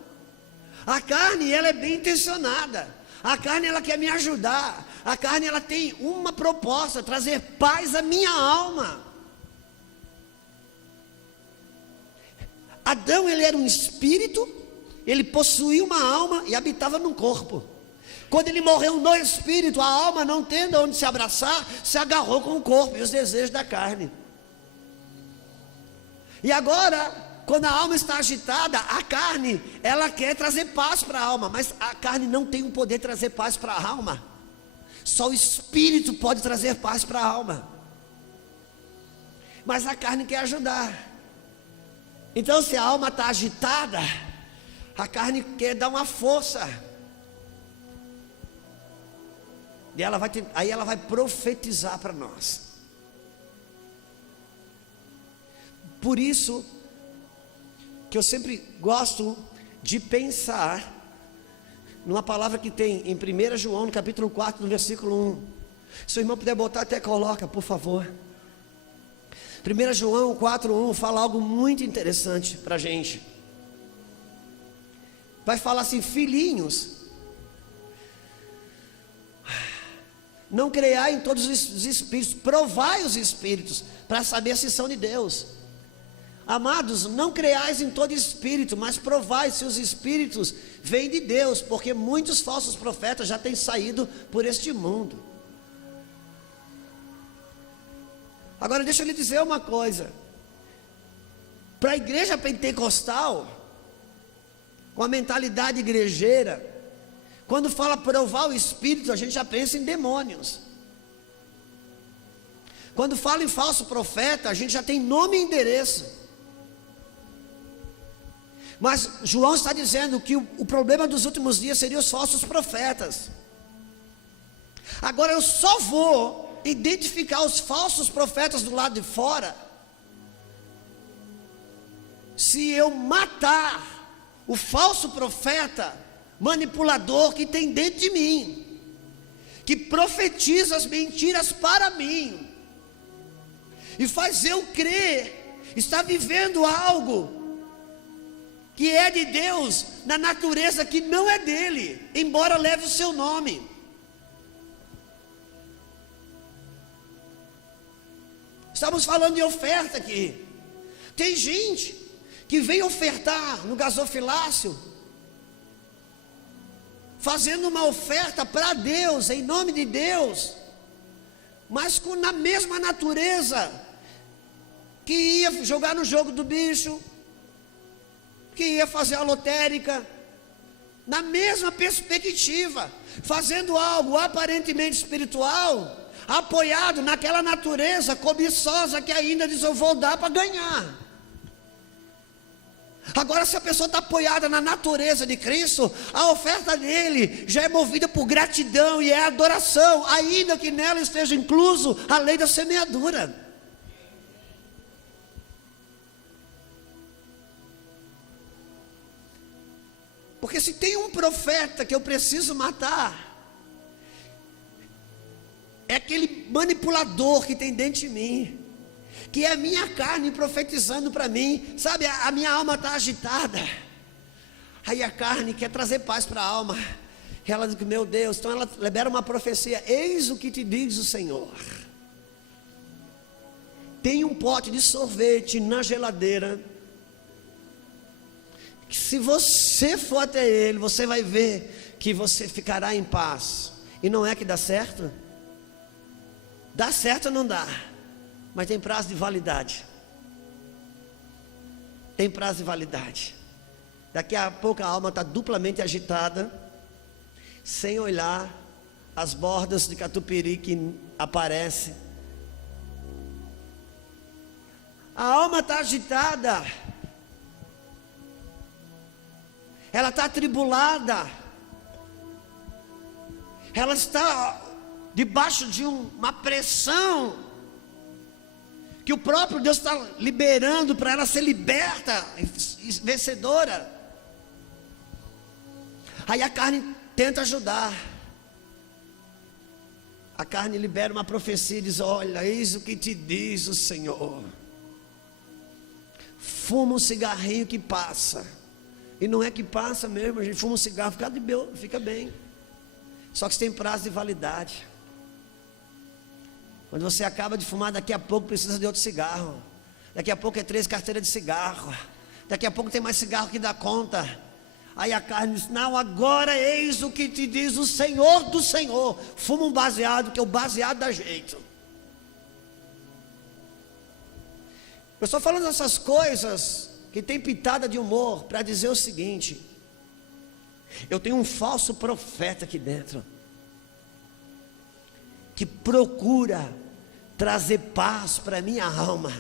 A carne ela é bem intencionada. A carne ela quer me ajudar. A carne ela tem uma proposta: trazer paz à minha alma. Adão ele era um espírito, ele possuía uma alma e habitava num corpo. Quando ele morreu no espírito, a alma, não tendo onde se abraçar, se agarrou com o corpo e os desejos da carne. E agora, quando a alma está agitada, a carne, ela quer trazer paz para a alma, mas a carne não tem o poder de trazer paz para a alma. Só o espírito pode trazer paz para a alma. Mas a carne quer ajudar. Então, se a alma está agitada, a carne quer dar uma força. E aí ela vai profetizar para nós. Por isso que eu sempre gosto de pensar numa palavra que tem em 1 João, no capítulo 4, no versículo 1. Se o irmão puder botar, até coloca, por favor. 1 João 4:1 fala algo muito interessante para a gente. Vai falar assim: filhinhos, não creiai em todos os espíritos, provai os espíritos, para saber se são de Deus. Amados, não creiais em todo espírito, mas provai se os espíritos vêm de Deus, porque muitos falsos profetas já têm saído por este mundo. Agora deixa eu lhe dizer uma coisa. Para a igreja pentecostal, com a mentalidade igrejeira, quando fala provar o espírito, a gente já pensa em demônios. Quando fala em falso profeta, a gente já tem nome e endereço. Mas João está dizendo que o problema dos últimos dias seria os falsos profetas. Agora eu só vou identificar os falsos profetas do lado de fora se eu matar o falso profeta manipulador que tem dentro de mim, que profetiza as mentiras para mim e faz eu crer estar vivendo algo que é de Deus na natureza que não é dele, embora leve o seu nome. Estamos falando de oferta aqui. Tem gente que vem ofertar no gasofilácio, fazendo uma oferta para Deus, em nome de Deus, mas na mesma natureza que ia jogar no jogo do bicho, que ia fazer a lotérica, na mesma perspectiva, fazendo algo aparentemente espiritual, apoiado naquela natureza cobiçosa que ainda diz: eu vou dar para ganhar. Agora, se a pessoa está apoiada na natureza de Cristo, a oferta dele já é movida por gratidão e é adoração, ainda que nela esteja incluso a lei da semeadura. Porque se tem um profeta que eu preciso matar, é aquele manipulador que tem dentro de mim, que é a minha carne profetizando para mim. Sabe, a minha alma está agitada, aí a carne quer trazer paz para a alma. Ela diz: meu Deus, então ela libera uma profecia: eis o que te diz o Senhor. Tem um pote de sorvete na geladeira, que se você for até ele, você vai ver que você ficará em paz. E não é que dá certo? Dá certo ou não dá? Mas tem prazo de validade. Tem prazo de validade. Daqui a pouco a alma está duplamente agitada, sem olhar as bordas de catupiry que aparecem. A alma está agitada, ela está atribulada, ela está debaixo de uma pressão que o próprio Deus está liberando para ela ser liberta e vencedora. Aí a carne tenta ajudar. A carne libera uma profecia e diz: olha, eis o que te diz o Senhor. Fuma um cigarrinho que passa. E não é que passa mesmo, a gente fuma um cigarro, fica bem. Só que tem prazo de validade. Quando você acaba de fumar, daqui a pouco precisa de outro cigarro. Daqui a pouco é 3 carteiras de cigarro. Daqui a pouco tem mais cigarro que dá conta. Aí a carne diz: não, agora eis o que te diz o Senhor do Senhor. Fuma um baseado, que o baseado dá jeito. Eu estou falando essas coisas que tem pitada de humor para dizer o seguinte: eu tenho um falso profeta aqui dentro, que procura trazer paz para minha alma.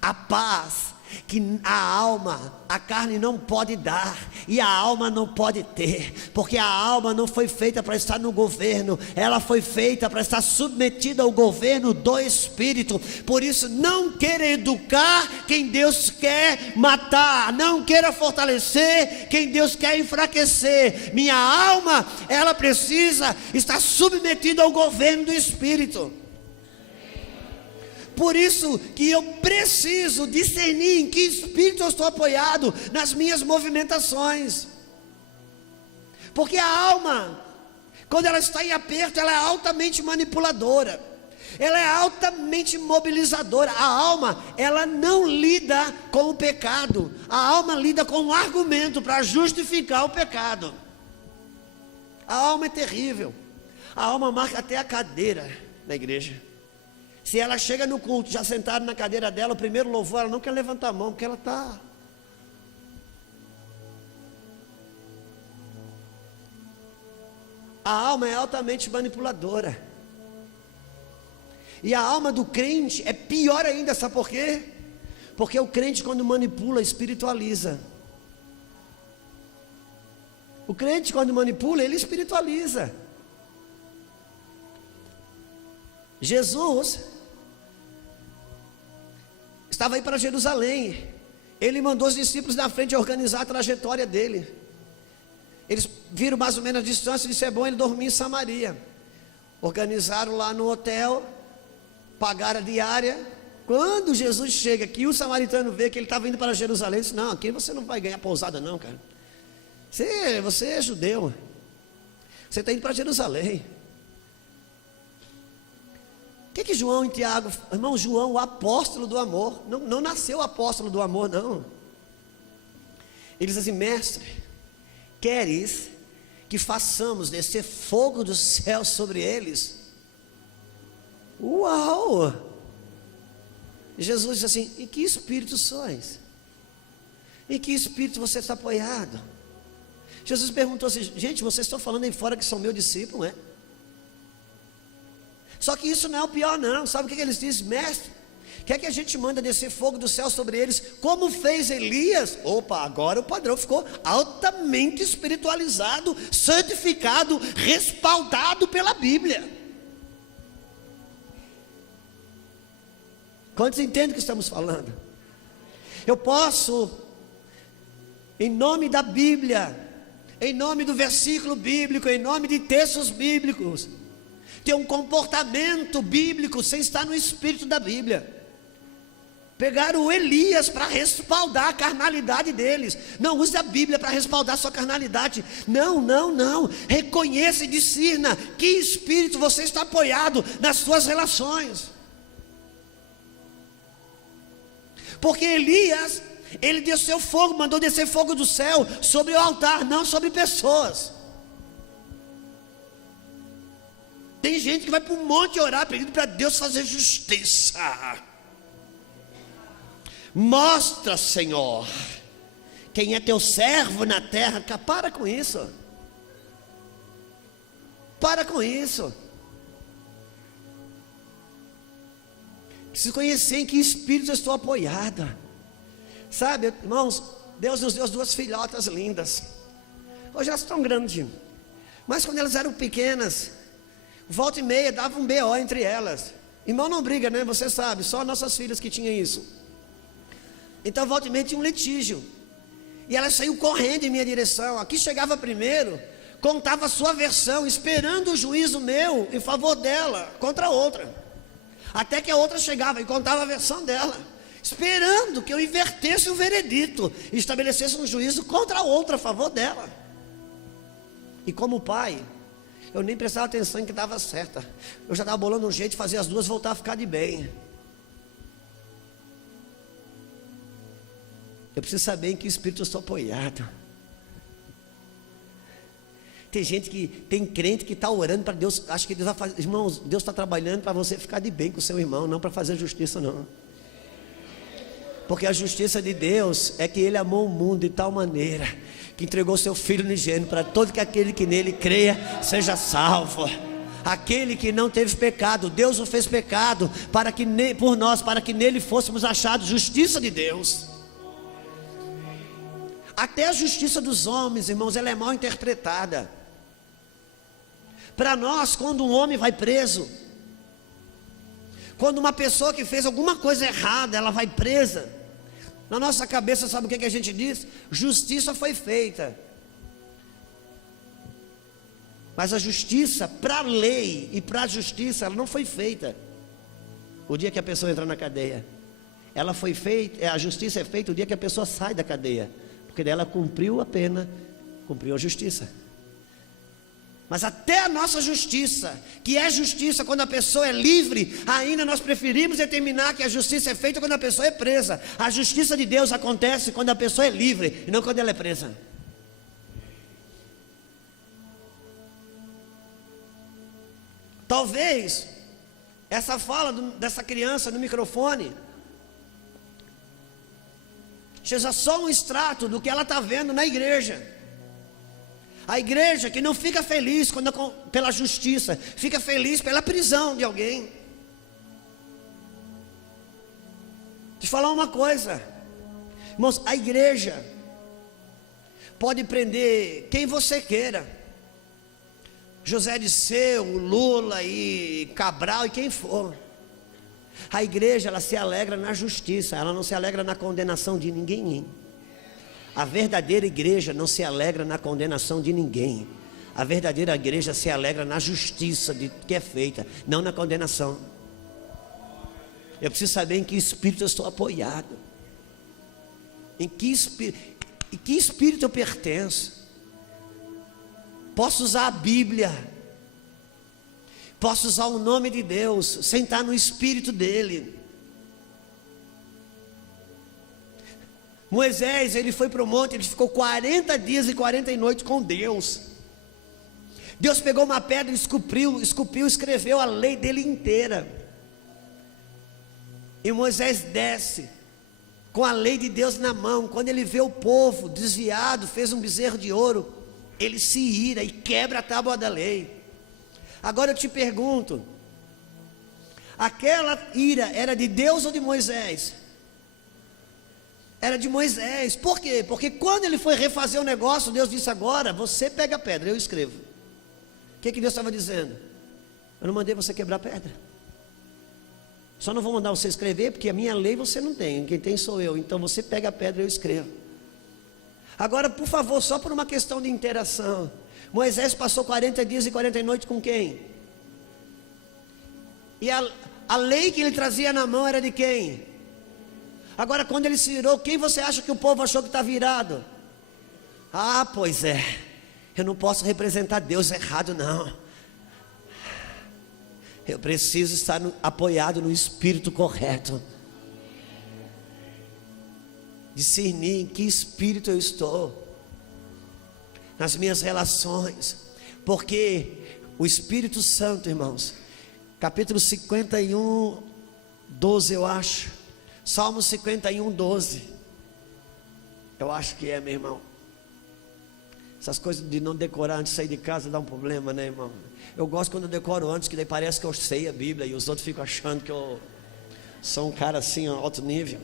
A paz que a alma, a carne não pode dar, e a alma não pode ter, porque a alma não foi feita para estar no governo, ela foi feita para estar submetida ao governo do Espírito. Por isso, não queira educar quem Deus quer matar, não queira fortalecer quem Deus quer enfraquecer. Minha alma, ela precisa estar submetida ao governo do Espírito. Por isso que eu preciso discernir em que espírito eu estou apoiado nas minhas movimentações. Porque a alma, quando ela está em aperto, ela é altamente manipuladora, ela é altamente mobilizadora. A alma, ela não lida com o pecado, a alma lida com um argumento para justificar o pecado. A alma é terrível, a alma marca até a cadeira da igreja. Se ela chega no culto, já sentada na cadeira dela, o primeiro louvor, ela não quer levantar a mão, porque ela está... A alma é altamente manipuladora. E a alma do crente é pior ainda, sabe por quê? Porque o crente, quando manipula, espiritualiza. O crente, quando manipula, ele espiritualiza. Jesus estava aí para Jerusalém. Ele mandou os discípulos na frente organizar a trajetória dele. Eles viram mais ou menos a distância e disseram: é bom ele dormir em Samaria. Organizaram lá no hotel, pagaram a diária. Quando Jesus chega aqui, o samaritano vê que ele estava indo para Jerusalém, disse: não, aqui você não vai ganhar pousada não, cara. Você é judeu, você está indo para Jerusalém. O que João e Tiago, irmão, João, o apóstolo do amor, não nasceu o apóstolo do amor, não. Ele diz assim: mestre, queres que façamos descer fogo do céu sobre eles? Uau! Jesus diz assim: em que espírito sois? Em que espírito você está apoiado? Jesus perguntou assim: gente, vocês estão falando aí fora que são meu discípulo, não é? Só que isso não é o pior não. Sabe o que eles dizem? Mestre, quer que a gente manda descer fogo do céu sobre eles, como fez Elias? Opa, agora o padrão ficou altamente espiritualizado, santificado, respaldado pela Bíblia. Quantos entendem o que estamos falando? Eu posso, em nome da Bíblia, em nome do versículo bíblico, em nome de textos bíblicos, ter um comportamento bíblico sem estar no espírito da Bíblia. Pegaram o Elias para respaldar a carnalidade deles. Não use a Bíblia para respaldar sua carnalidade. Não. Reconheça e discirna que espírito você está apoiado nas suas relações. Porque Elias, ele desceu fogo, mandou descer fogo do céu sobre o altar, não sobre pessoas. Tem gente que vai para um monte orar pedindo para Deus fazer justiça. Mostra, Senhor, quem é teu servo na terra. Para com isso. Para com isso. Preciso conhecer em que espírito eu estou apoiada. Sabe, irmãos, Deus nos deu duas filhotas lindas. Hoje elas estão grandes, mas quando elas eram pequenas, volta e meia dava um BO entre elas. Irmão não briga, né? Você sabe, só nossas filhas que tinham isso. Então volta e meia tinha um litígio, e ela saiu correndo em minha direção. Aqui chegava primeiro, contava a sua versão, esperando o juízo meu em favor dela, contra a outra. Até que a outra chegava e contava a versão dela, esperando que eu invertesse o veredito e estabelecesse um juízo contra a outra, a favor dela. E como pai, eu nem prestava atenção em que estava certa. Eu já estava bolando um jeito de fazer as duas voltar a ficar de bem. Eu preciso saber em que espírito eu estou apoiado. Tem gente que, tem crente que está orando para Deus, acha que Deus vai fazer. Irmãos, Deus está trabalhando para você ficar de bem com o seu irmão, não para fazer justiça não. Porque a justiça de Deus é que Ele amou o mundo de tal maneira que entregou seu Filho unigênito para todo que aquele que nele creia seja salvo. Aquele que não teve pecado, Deus o fez pecado para que por nós, para que nele fôssemos achados justiça de Deus. Até a justiça dos homens, irmãos, ela é mal interpretada. Para nós, quando um homem vai preso, quando uma pessoa que fez alguma coisa errada, ela vai presa, na nossa cabeça, sabe o que a gente diz? Justiça foi feita. Mas a justiça, para a lei e para a justiça, ela não foi feita o dia que a pessoa entra na cadeia. Ela foi feita, a justiça é feita o dia que a pessoa sai da cadeia, porque daí ela cumpriu a pena, cumpriu a justiça. Mas até a nossa justiça, que é justiça quando a pessoa é livre, ainda nós preferimos determinar que a justiça é feita quando a pessoa é presa. A justiça de Deus acontece quando a pessoa é livre e não quando ela é presa. Talvez essa fala dessa criança no microfone seja só um extrato do que ela está vendo na igreja. A igreja que não fica feliz pela justiça, fica feliz pela prisão de alguém. Deixa eu falar uma coisa, irmãos, a igreja pode prender quem você queira, José Disseu, Lula e Cabral e quem for. A igreja, ela se alegra na justiça, ela não se alegra na condenação de ninguém. A verdadeira igreja não se alegra na condenação de ninguém. A verdadeira igreja se alegra na justiça que é feita, não na condenação. Eu preciso saber em que espírito eu estou apoiado, em que espírito eu pertenço. Posso usar a Bíblia, posso usar o nome de Deus, sem estar no espírito dele. Moisés, ele foi para o monte, ele ficou 40 dias e 40 noites com Deus. Deus pegou uma pedra, esculpiu, escreveu a lei dele inteira. E Moisés desce com a lei de Deus na mão. Quando ele vê o povo desviado, fez um bezerro de ouro, ele se ira e quebra a tábua da lei. Agora eu te pergunto, aquela ira era de Deus ou de Moisés? Era de Moisés. Por quê? Porque quando ele foi refazer o negócio, Deus disse: agora você pega a pedra, eu escrevo. O que Deus estava dizendo? Eu não mandei você quebrar a pedra, só não vou mandar você escrever, porque a minha lei você não tem, quem tem sou eu. Então você pega a pedra, eu escrevo. Agora, por favor, só por uma questão de interação, Moisés passou 40 dias e 40 noites com quem? E a lei que ele trazia na mão era de quem? Agora, quando ele se virou, quem você acha que o povo achou que está virado? Ah, pois é, eu não posso representar Deus errado, não. Eu preciso estar apoiado no espírito correto. Discernir em que espírito eu estou, nas minhas relações, porque o Espírito Santo, irmãos, capítulo 51, 12 eu acho, Salmo 51, 12, eu acho que é, meu irmão. Essas coisas de não decorar antes de sair de casa dá um problema, né, irmão? Eu gosto quando eu decoro antes, que daí parece que eu sei a Bíblia e os outros ficam achando que eu sou um cara assim, alto nível.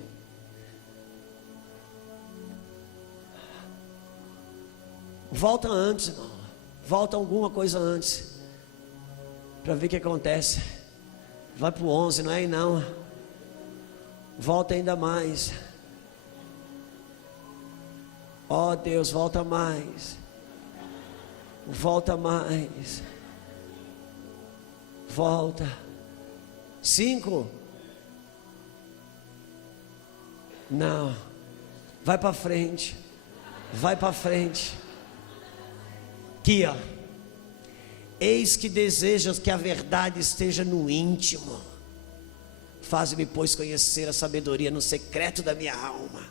Volta antes, irmão. Volta alguma coisa antes, para ver o que acontece. Vai para o 11, não é aí não. Volta ainda mais. Ó Deus, volta mais. Volta mais. Volta. 5. Não. Vai para frente. Vai para frente. Aqui, ó. Eis que desejas que a verdade esteja no íntimo. Faz-me, pois, conhecer a sabedoria no secreto da minha alma.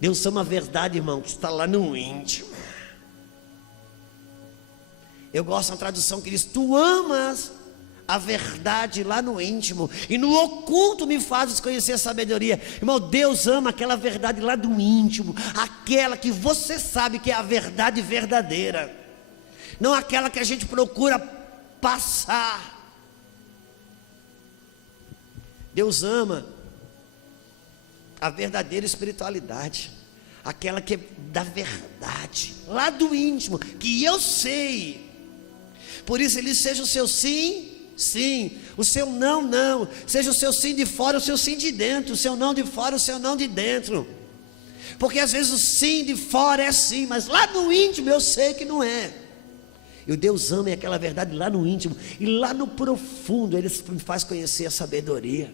Deus ama a verdade, irmão, que está lá no íntimo. Eu gosto da tradução que diz: tu amas a verdade lá no íntimo, e no oculto me fazes conhecer a sabedoria. Irmão, Deus ama aquela verdade lá do íntimo, aquela que você sabe que é a verdade verdadeira, não aquela que a gente procura passar. Deus ama a verdadeira espiritualidade. aquela que é da verdade, lá do íntimo, que eu sei. Por isso ele seja o seu sim, sim, o seu não, não, seja o seu sim de fora, o seu sim de dentro, o seu não de fora, o seu não de dentro. Porque às vezes o sim de fora é sim, mas lá no íntimo eu sei que não é. E o Deus ama é aquela verdade lá no íntimo, e lá no profundo Ele me faz conhecer a sabedoria.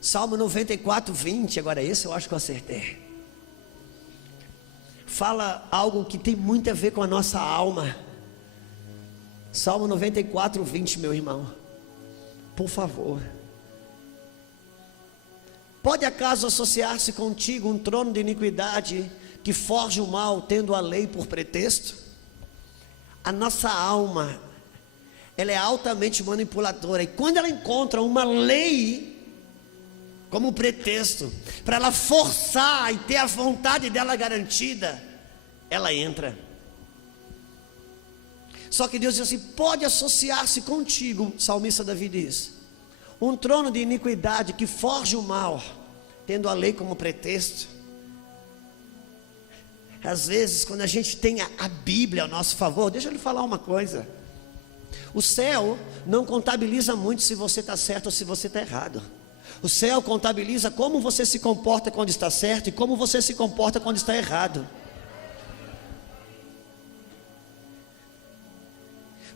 Salmo 94, 20, agora esse eu acho que eu acertei. Fala algo que tem muito a ver com a nossa alma. Salmo 94, 20, meu irmão. Por favor. Pode acaso associar-se contigo um trono de iniquidade que forja o mal, tendo a lei por pretexto? A nossa alma, ela é altamente manipuladora, e quando ela encontra uma lei como pretexto, para ela forçar e ter a vontade dela garantida, ela entra. Só que Deus diz assim: pode associar-se contigo, o salmista Davi diz, um trono de iniquidade que forja o mal, tendo a lei como pretexto. Às vezes, quando a gente tem a Bíblia ao nosso favor, deixa eu lhe falar uma coisa: o céu não contabiliza muito se você está certo ou se você está errado. O céu contabiliza como você se comporta quando está certo e como você se comporta quando está errado.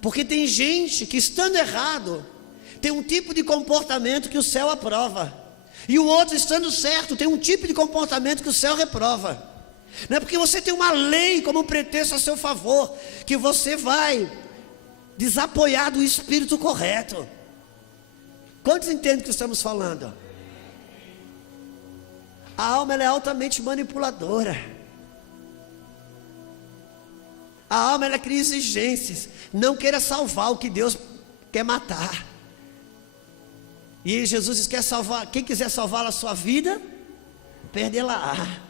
Porque tem gente que, estando errado, tem um tipo de comportamento que o céu aprova, e o outro, estando certo, tem um tipo de comportamento que o céu reprova. Não é porque você tem uma lei como pretexto a seu favor que você vai desapoiar do espírito correto. Quantos entendem o que estamos falando? A alma, ela é altamente manipuladora. A alma, ela cria exigências. Não queira salvar o que Deus quer matar. E Jesus quer salvar. Quem quiser salvar a sua vida, perdê-la-á.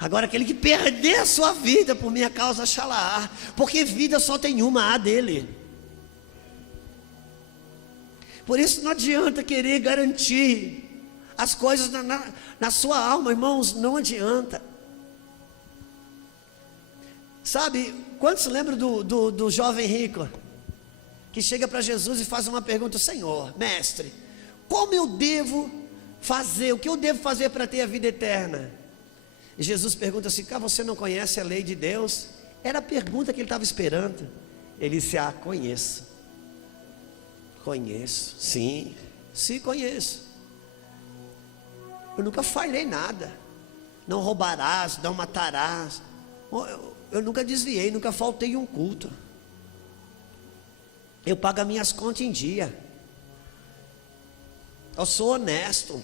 Agora aquele que perder a sua vida por minha causa, achá-la-á. Porque vida só tem uma, a dele. Por isso não adianta querer garantir as coisas na sua alma, irmãos, não adianta. Sabe, quantos lembram do jovem rico, que chega para Jesus e faz uma pergunta: Senhor, mestre, como eu devo fazer, o que eu devo fazer para ter a vida eterna? E Jesus pergunta assim: você não conhece a lei de Deus? Era a pergunta que ele estava esperando. Ele disse: conheço. Conheço, sim conheço. Eu nunca falhei nada. Não roubarás, não matarás. Eu nunca desviei, nunca faltei um culto. Eu pago as minhas contas em dia. Eu sou honesto.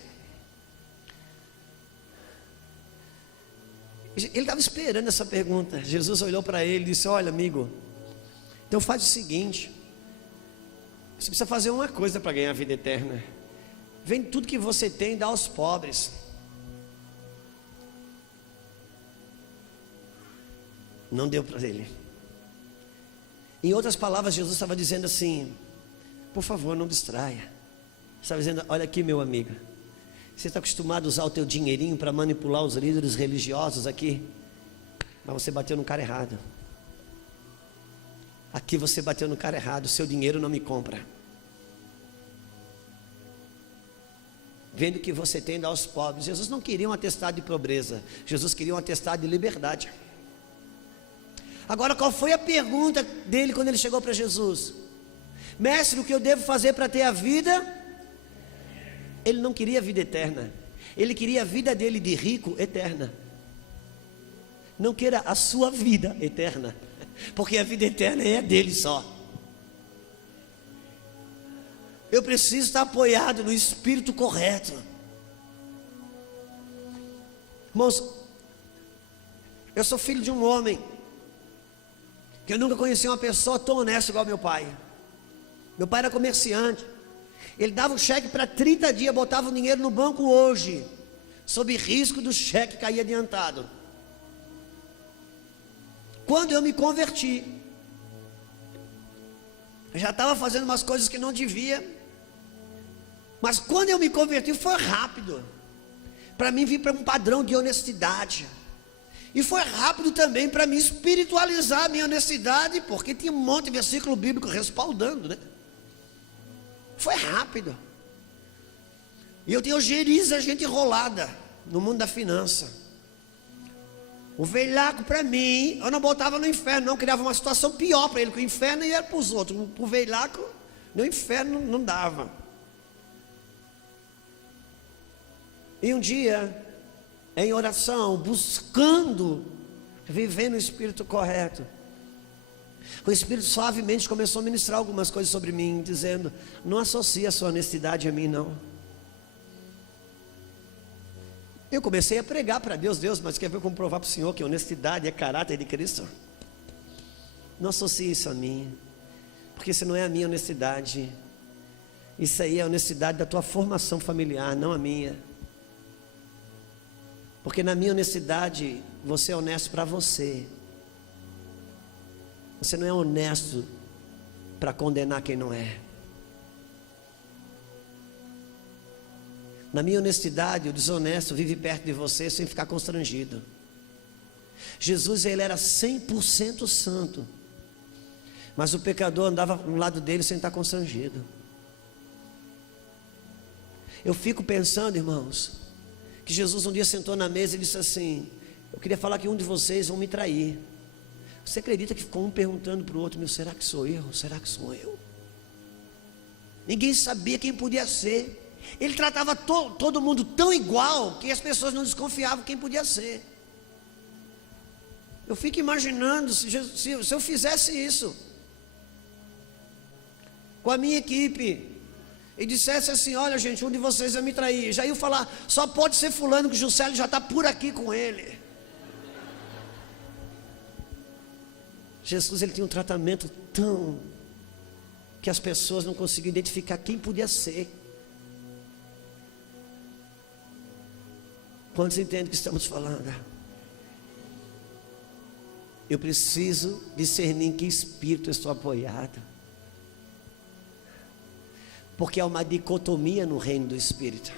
Ele estava esperando essa pergunta. Jesus olhou para ele e disse: olha, amigo, então faz o seguinte. Você precisa fazer uma coisa para ganhar a vida eterna. Vende tudo que você tem e dá aos pobres. Não deu para ele. Em outras palavras, Jesus estava dizendo assim: por favor, não distraia. Estava dizendo: olha aqui, meu amigo, você está acostumado a usar o teu dinheirinho para manipular os líderes religiosos aqui, mas você bateu no cara errado. Aqui você bateu no cara errado. O seu dinheiro não me compra. Vendo o que você tem, dá aos pobres. Jesus não queria um atestado de pobreza, Jesus queria um atestado de liberdade. Agora, qual foi a pergunta dele quando ele chegou para Jesus? Mestre, o que eu devo fazer para ter a vida? Ele não queria a vida eterna, ele queria a vida dele de rico eterna. Não queira a sua vida eterna, porque a vida eterna é dele só. Eu preciso estar apoiado no espírito correto. Irmãos, eu sou filho de um homem que eu nunca conheci uma pessoa tão honesta igual meu pai. Meu pai era comerciante. Ele dava um cheque para 30 dias, botava o dinheiro no banco hoje, sob risco do cheque cair adiantado. Quando eu me converti, eu já estava fazendo umas coisas que não devia. Mas quando eu me converti foi rápido. Para mim vir para um padrão de honestidade. E foi rápido também para mim espiritualizar a minha honestidade, porque tinha um monte de versículo bíblico respaldando, né? Foi rápido. E eu tenho geriza gente enrolada no mundo da finança. O velhaco para mim, eu não botava no inferno, não, criava uma situação pior para ele, que o inferno ia para os outros. Para o velhaco, no inferno não dava. E um dia, em oração, buscando viver no espírito correto, o Espírito suavemente começou a ministrar algumas coisas sobre mim, dizendo: não associe a sua honestidade a mim, não. Eu comecei a pregar para Deus: Deus, mas quer ver como provar para o Senhor que honestidade é caráter de Cristo? Não associe isso a mim, porque isso não é a minha honestidade. Isso aí é a honestidade da tua formação familiar, não a minha. Porque na minha honestidade, você é honesto para você. Você não é honesto para condenar quem não é. Na minha honestidade, o desonesto vive perto de você sem ficar constrangido. Jesus, ele era 100% santo, mas o pecador andava ao lado dele sem estar constrangido. Eu fico pensando, irmãos, que Jesus um dia sentou na mesa e disse assim: eu queria falar que um de vocês vão me trair. Você acredita que ficou um perguntando para o outro: meu, será que sou eu? Será que sou eu? Ninguém sabia quem podia ser. Ele tratava todo mundo tão igual que as pessoas não desconfiavam quem podia ser. Eu fico imaginando se eu fizesse isso com a minha equipe e dissesse assim: olha gente, um de vocês vai me trair. Já ia falar: só pode ser fulano, que o Juscelio já está por aqui com ele. Jesus, ele tinha um tratamento tão que as pessoas não conseguiam identificar quem podia ser. Quantos entendem o que estamos falando? Eu preciso discernir em que espírito eu estou apoiado, porque há uma dicotomia no reino do Espírito.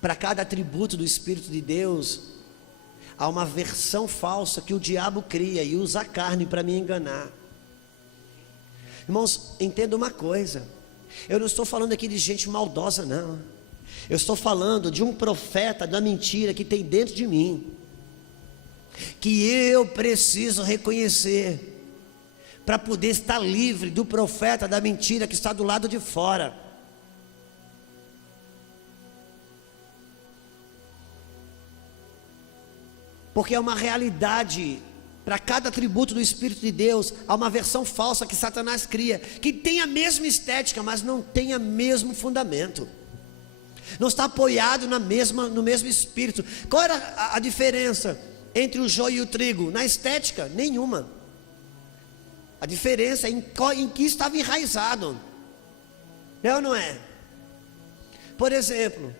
Para cada atributo do Espírito de Deus, há uma versão falsa que o diabo cria e usa a carne para me enganar. Irmãos, entenda uma coisa: eu não estou falando aqui de gente maldosa, não. Eu estou falando de um profeta da mentira que tem dentro de mim, que eu preciso reconhecer para poder estar livre do profeta da mentira que está do lado de fora. Porque é uma realidade. Para cada atributo do Espírito de Deus, há uma versão falsa que Satanás cria, que tem a mesma estética, mas não tem o mesmo fundamento, não está apoiado no mesmo Espírito. Qual era a diferença entre o joio e o trigo? Na estética, nenhuma. A diferença é em que estava enraizado. É ou não é? Por exemplo,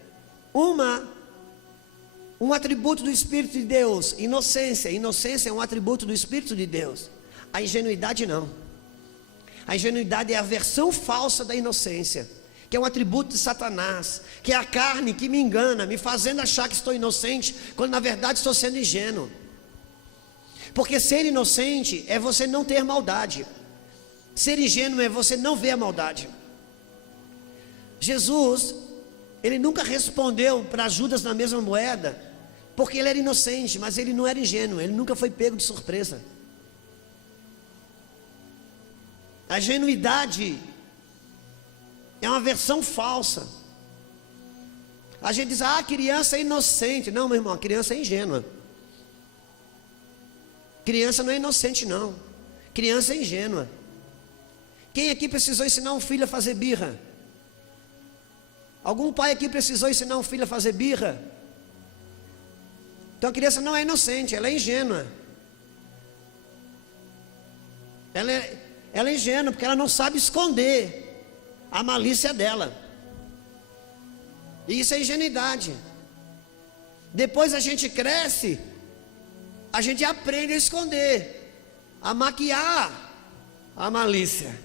um atributo do Espírito de Deus: inocência. Inocência é um atributo do Espírito de Deus. A ingenuidade não. A ingenuidade é a versão falsa da inocência, que é um atributo de Satanás, que é a carne que me engana, me fazendo achar que estou inocente, quando na verdade estou sendo ingênuo. Porque ser inocente é você não ter maldade. Ser ingênuo é você não ver a maldade. Jesus, ele nunca respondeu para Judas na mesma moeda, porque ele era inocente, mas ele não era ingênuo, ele nunca foi pego de surpresa. A ingenuidade é uma versão falsa. A gente diz: a criança é inocente. Não, meu irmão, a criança é ingênua. Criança não é inocente, não. Criança é ingênua. Quem aqui precisou ensinar um filho a fazer birra? Algum pai aqui precisou ensinar um filho a fazer birra? Então a criança não é inocente, ela é ingênua. Ela é ingênua porque ela não sabe esconder a malícia dela. E isso é ingenuidade. Depois a gente cresce, a gente aprende a esconder, a maquiar a malícia.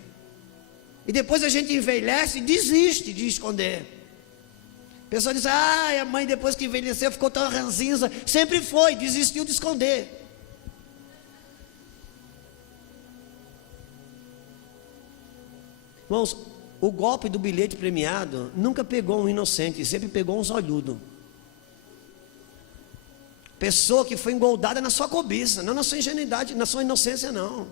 E depois a gente envelhece e desiste de esconder. A pessoa diz: a mãe depois que envelheceu ficou tão ranzinza. Sempre foi, desistiu de esconder. Irmãos, o golpe do bilhete premiado nunca pegou um inocente, sempre pegou um zolhudo. Pessoa que foi engoldada na sua cobiça, não na sua ingenuidade, na sua inocência, não.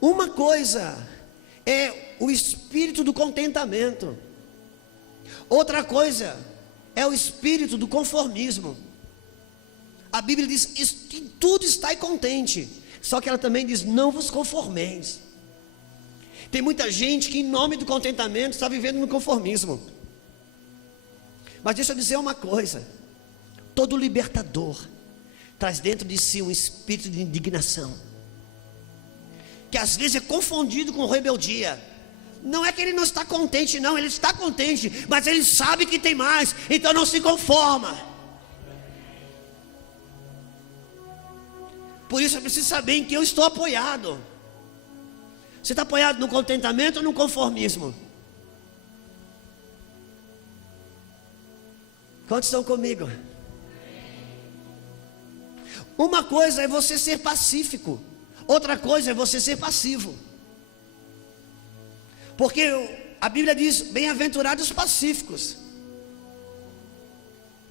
Uma coisa é o espírito do contentamento, outra coisa é o espírito do conformismo. A Bíblia diz que tudo está contente, só que ela também diz: não vos conformeis. Tem muita gente que, em nome do contentamento, está vivendo no conformismo. Mas deixa eu dizer uma coisa: todo libertador traz dentro de si um espírito de indignação, que às vezes é confundido com rebeldia. Não é que ele não está contente, não, ele está contente, mas ele sabe que tem mais, então não se conforma. Por isso eu preciso saber em que eu estou apoiado. Você está apoiado no contentamento ou no conformismo? Quantos estão comigo? Uma coisa é você ser pacífico, outra coisa é você ser passivo. Porque a Bíblia diz: bem-aventurados os pacíficos.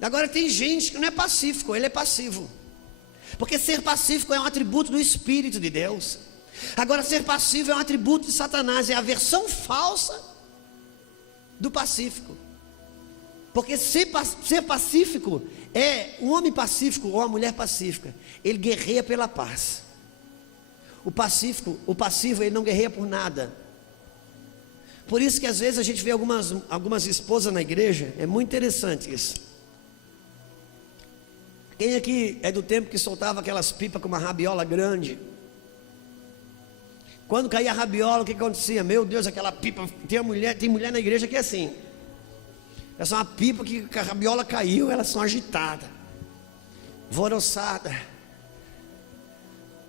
Agora tem gente que não é pacífico, ele é passivo. Porque ser pacífico é um atributo do Espírito de Deus. Agora ser passivo é um atributo de Satanás, é a versão falsa do pacífico. Porque ser pacífico é um homem pacífico ou uma mulher pacífica, ele guerreia pela paz. O passivo, ele não guerreia por nada. Por isso que às vezes a gente vê algumas esposas na igreja, é muito interessante isso. Quem aqui é do tempo que soltava aquelas pipas com uma rabiola grande? Quando caía a rabiola, o que acontecia? Meu Deus, aquela pipa, tem mulher na igreja que é assim. Essa é uma pipa que a rabiola caiu, elas são agitadas, alvoroçadas.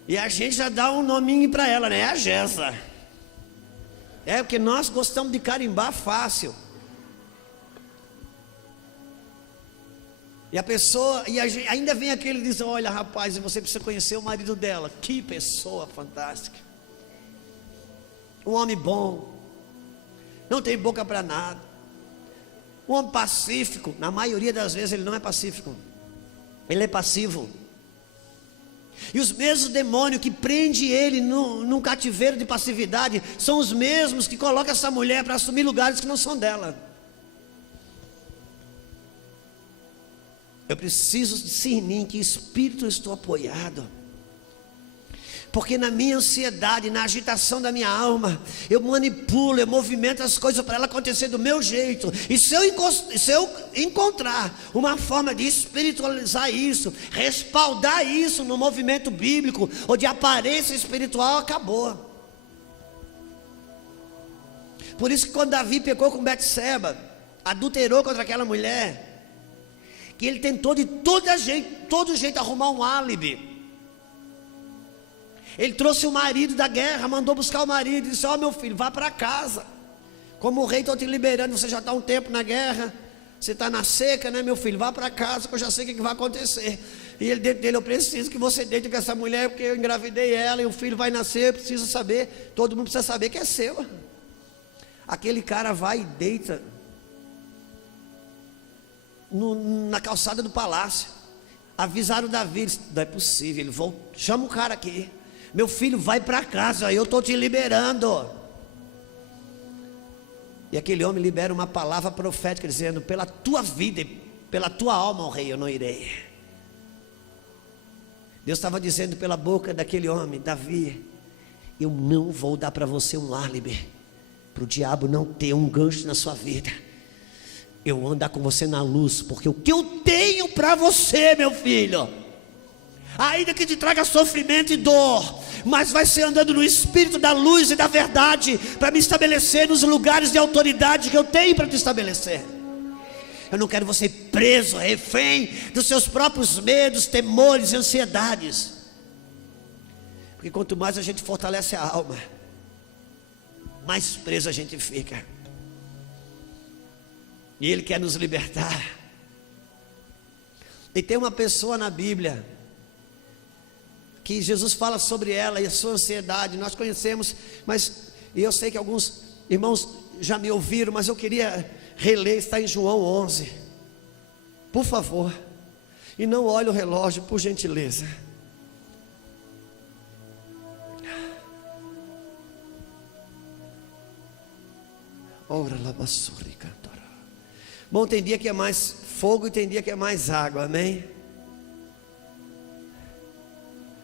E a gente já dá um nominho para ela, né? É a Gessa. É porque nós gostamos de carimbar fácil. E a pessoa, ainda vem aquele e diz: olha rapaz, você precisa conhecer o marido dela. Que pessoa fantástica. Um homem bom, não tem boca para nada. Um homem pacífico, na maioria das vezes ele não é pacífico, ele é passivo. E os mesmos demônios que prendem ele num cativeiro de passividade são os mesmos que colocam essa mulher para assumir lugares que não são dela. Eu preciso discernir em que espírito eu estou apoiado. Porque na minha ansiedade, na agitação da minha alma, eu manipulo, eu movimento as coisas para ela acontecer do meu jeito. E se eu encontrar uma forma de espiritualizar isso, respaldar isso no movimento bíblico ou de aparência espiritual, acabou. Por isso que quando Davi pecou com Betseba, adulterou contra aquela mulher, que ele tentou de todo jeito arrumar um álibi. Ele trouxe o marido da guerra, mandou buscar o marido e disse: ó, meu filho, vá para casa. Como o rei está te liberando, você já está um tempo na guerra, você está na seca, né, meu filho? Vá para casa que eu já sei o que vai acontecer. E ele dentro dele: eu preciso que você deite com essa mulher, porque eu engravidei ela e o filho vai nascer, eu preciso saber, todo mundo precisa saber que é seu. Aquele cara vai e deita na calçada do palácio. Avisaram Davi, não é possível, ele voltou, chama o cara aqui. Meu filho, vai para casa, eu estou te liberando. E aquele homem libera uma palavra profética dizendo: pela tua vida e pela tua alma, ó rei, eu não irei. Deus estava dizendo pela boca daquele homem: Davi, eu não vou dar para você um álibi, para o diabo não ter um gancho na sua vida. Eu vou andar com você na luz, porque o que eu tenho para você, meu filho, ainda que te traga sofrimento e dor, mas vai ser andando no espírito da luz e da verdade, para me estabelecer nos lugares de autoridade que eu tenho para te estabelecer. Eu não quero você preso, refém dos seus próprios medos, temores e ansiedades. Porque quanto mais a gente fortalece a alma, mais preso a gente fica. E Ele quer nos libertar. E tem uma pessoa na Bíblia que Jesus fala sobre ela e a sua ansiedade. Nós conhecemos, mas eu sei que alguns irmãos já me ouviram, mas eu queria reler, está em João 11. Por favor. E não olhe o relógio, por gentileza. Ora lá, basuri, cantora. Bom, tem dia que é mais fogo e tem dia que é mais água, amém?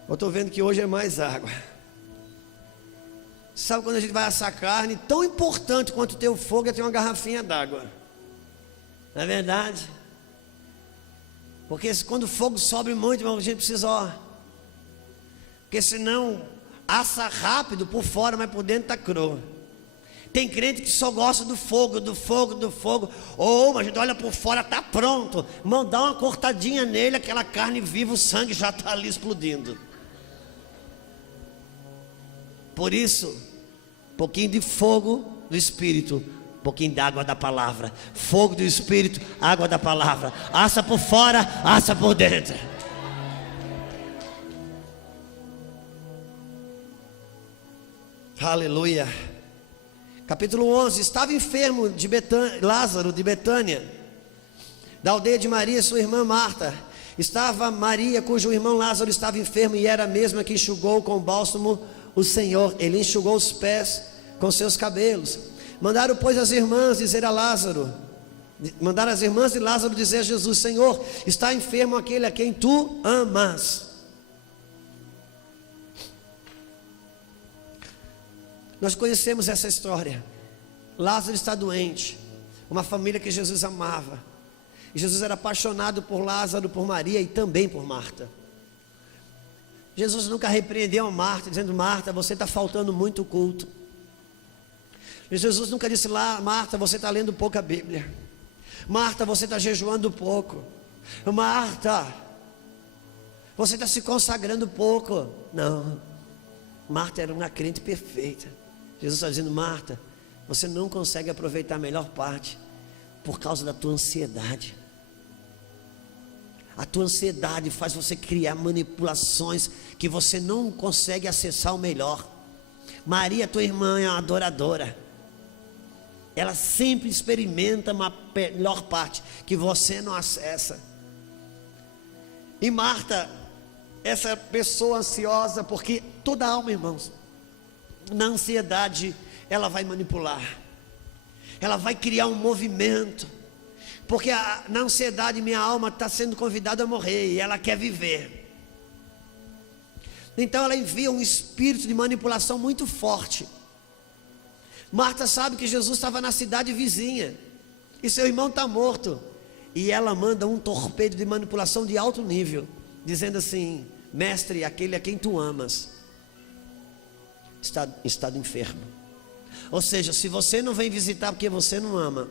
Eu estou vendo que hoje é mais água. Sabe quando a gente vai assar carne, tão importante quanto ter o fogo é ter uma garrafinha d'água. Não é verdade? Porque quando o fogo sobe muito, a gente precisa, porque senão assa rápido por fora, mas por dentro está cru. Tem crente que só gosta do fogo, do fogo, do fogo. Ou a gente olha por fora, está pronto. Irmão, dá uma cortadinha nele, aquela carne viva, o sangue já está ali explodindo. Por isso, um pouquinho de fogo do Espírito, um pouquinho de água da palavra. Fogo do Espírito, água da palavra. Assa por fora, assa por dentro. Aleluia. Capítulo 11. Estava enfermo de Lázaro de Betânia, da aldeia de Maria, sua irmã Marta. Estava Maria, cujo irmão Lázaro estava enfermo, e era a mesma que enxugou com bálsamo o Senhor. Ele enxugou os pés com seus cabelos. Mandaram, pois, as irmãs dizer a Lázaro, mandaram as irmãs de Lázaro dizer a Jesus: Senhor, está enfermo aquele a quem tu amas. Nós conhecemos essa história. Lázaro está doente. Uma família que Jesus amava. E Jesus era apaixonado por Lázaro, por Maria e também por Marta. Jesus nunca repreendeu a Marta, dizendo: Marta, você está faltando muito culto. Jesus nunca disse: lá, Marta, você está lendo pouco a Bíblia. Marta, você está jejuando pouco. Marta, você está se consagrando pouco. Não. Marta era uma crente perfeita. Jesus está dizendo: Marta, você não consegue aproveitar a melhor parte por causa da tua ansiedade. A tua ansiedade faz você criar manipulações que você não consegue acessar o melhor. Maria, tua irmã, é uma adoradora. Ela sempre experimenta uma melhor parte que você não acessa. E Marta, essa pessoa ansiosa, porque toda alma, irmãos, na ansiedade, ela vai manipular. Ela vai criar um movimento. Porque na ansiedade minha alma está sendo convidada a morrer e ela quer viver. Então ela envia um espírito de manipulação muito forte. Marta sabe que Jesus estava na cidade vizinha e seu irmão está morto. E ela manda um torpedo de manipulação de alto nível, dizendo assim: mestre, aquele a quem tu amas está em estado enfermo. Ou seja, se você não vem visitar porque você não ama.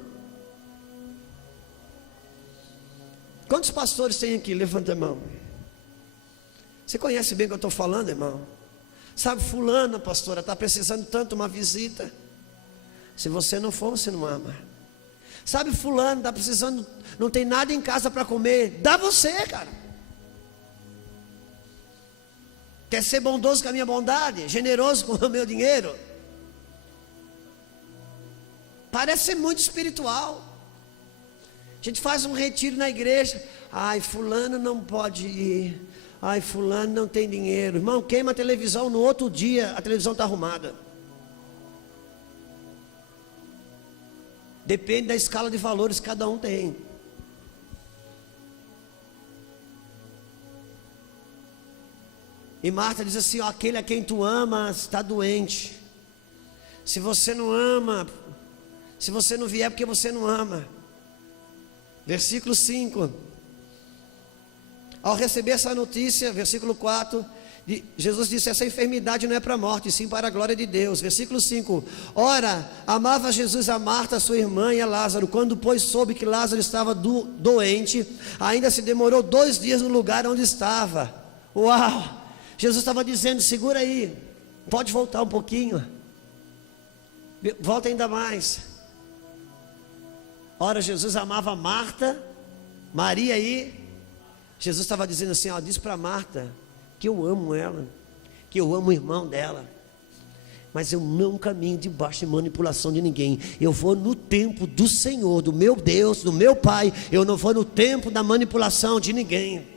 Quantos pastores tem aqui? Levanta a mão. Você conhece bem o que eu estou falando, irmão? Sabe, fulana, pastora, está precisando tanto de uma visita. Se você não for, você não ama. Sabe, fulano, está precisando, não tem nada em casa para comer. Dá você, cara. Quer ser bondoso com a minha bondade? Generoso com o meu dinheiro? Parece ser muito espiritual. A gente faz um retiro na igreja. Ai, fulano não pode ir. Ai, fulano não tem dinheiro. Irmão, queima a televisão, no outro dia a televisão está arrumada. Depende da escala de valores que cada um tem. E Marta diz assim: ó, aquele a quem tu amas está doente. Se você não ama, se você não vier, porque você não ama. Versículo 5. Ao receber essa notícia, versículo 4, Jesus disse: essa enfermidade não é para a morte, sim para a glória de Deus. Versículo 5. Ora, amava Jesus a Marta, sua irmã, e a Lázaro. Quando, pois, soube que Lázaro estava doente, ainda se demorou 2 dias no lugar onde estava. Uau! Jesus estava dizendo: segura aí, pode voltar um pouquinho, volta ainda mais. Ora, Jesus amava Marta, Maria, e Jesus estava dizendo assim: ó, diz para Marta que eu amo ela, que eu amo o irmão dela, mas eu não caminho debaixo de manipulação de ninguém. Eu vou no tempo do Senhor, do meu Deus, do meu Pai. Eu não vou no tempo da manipulação de ninguém.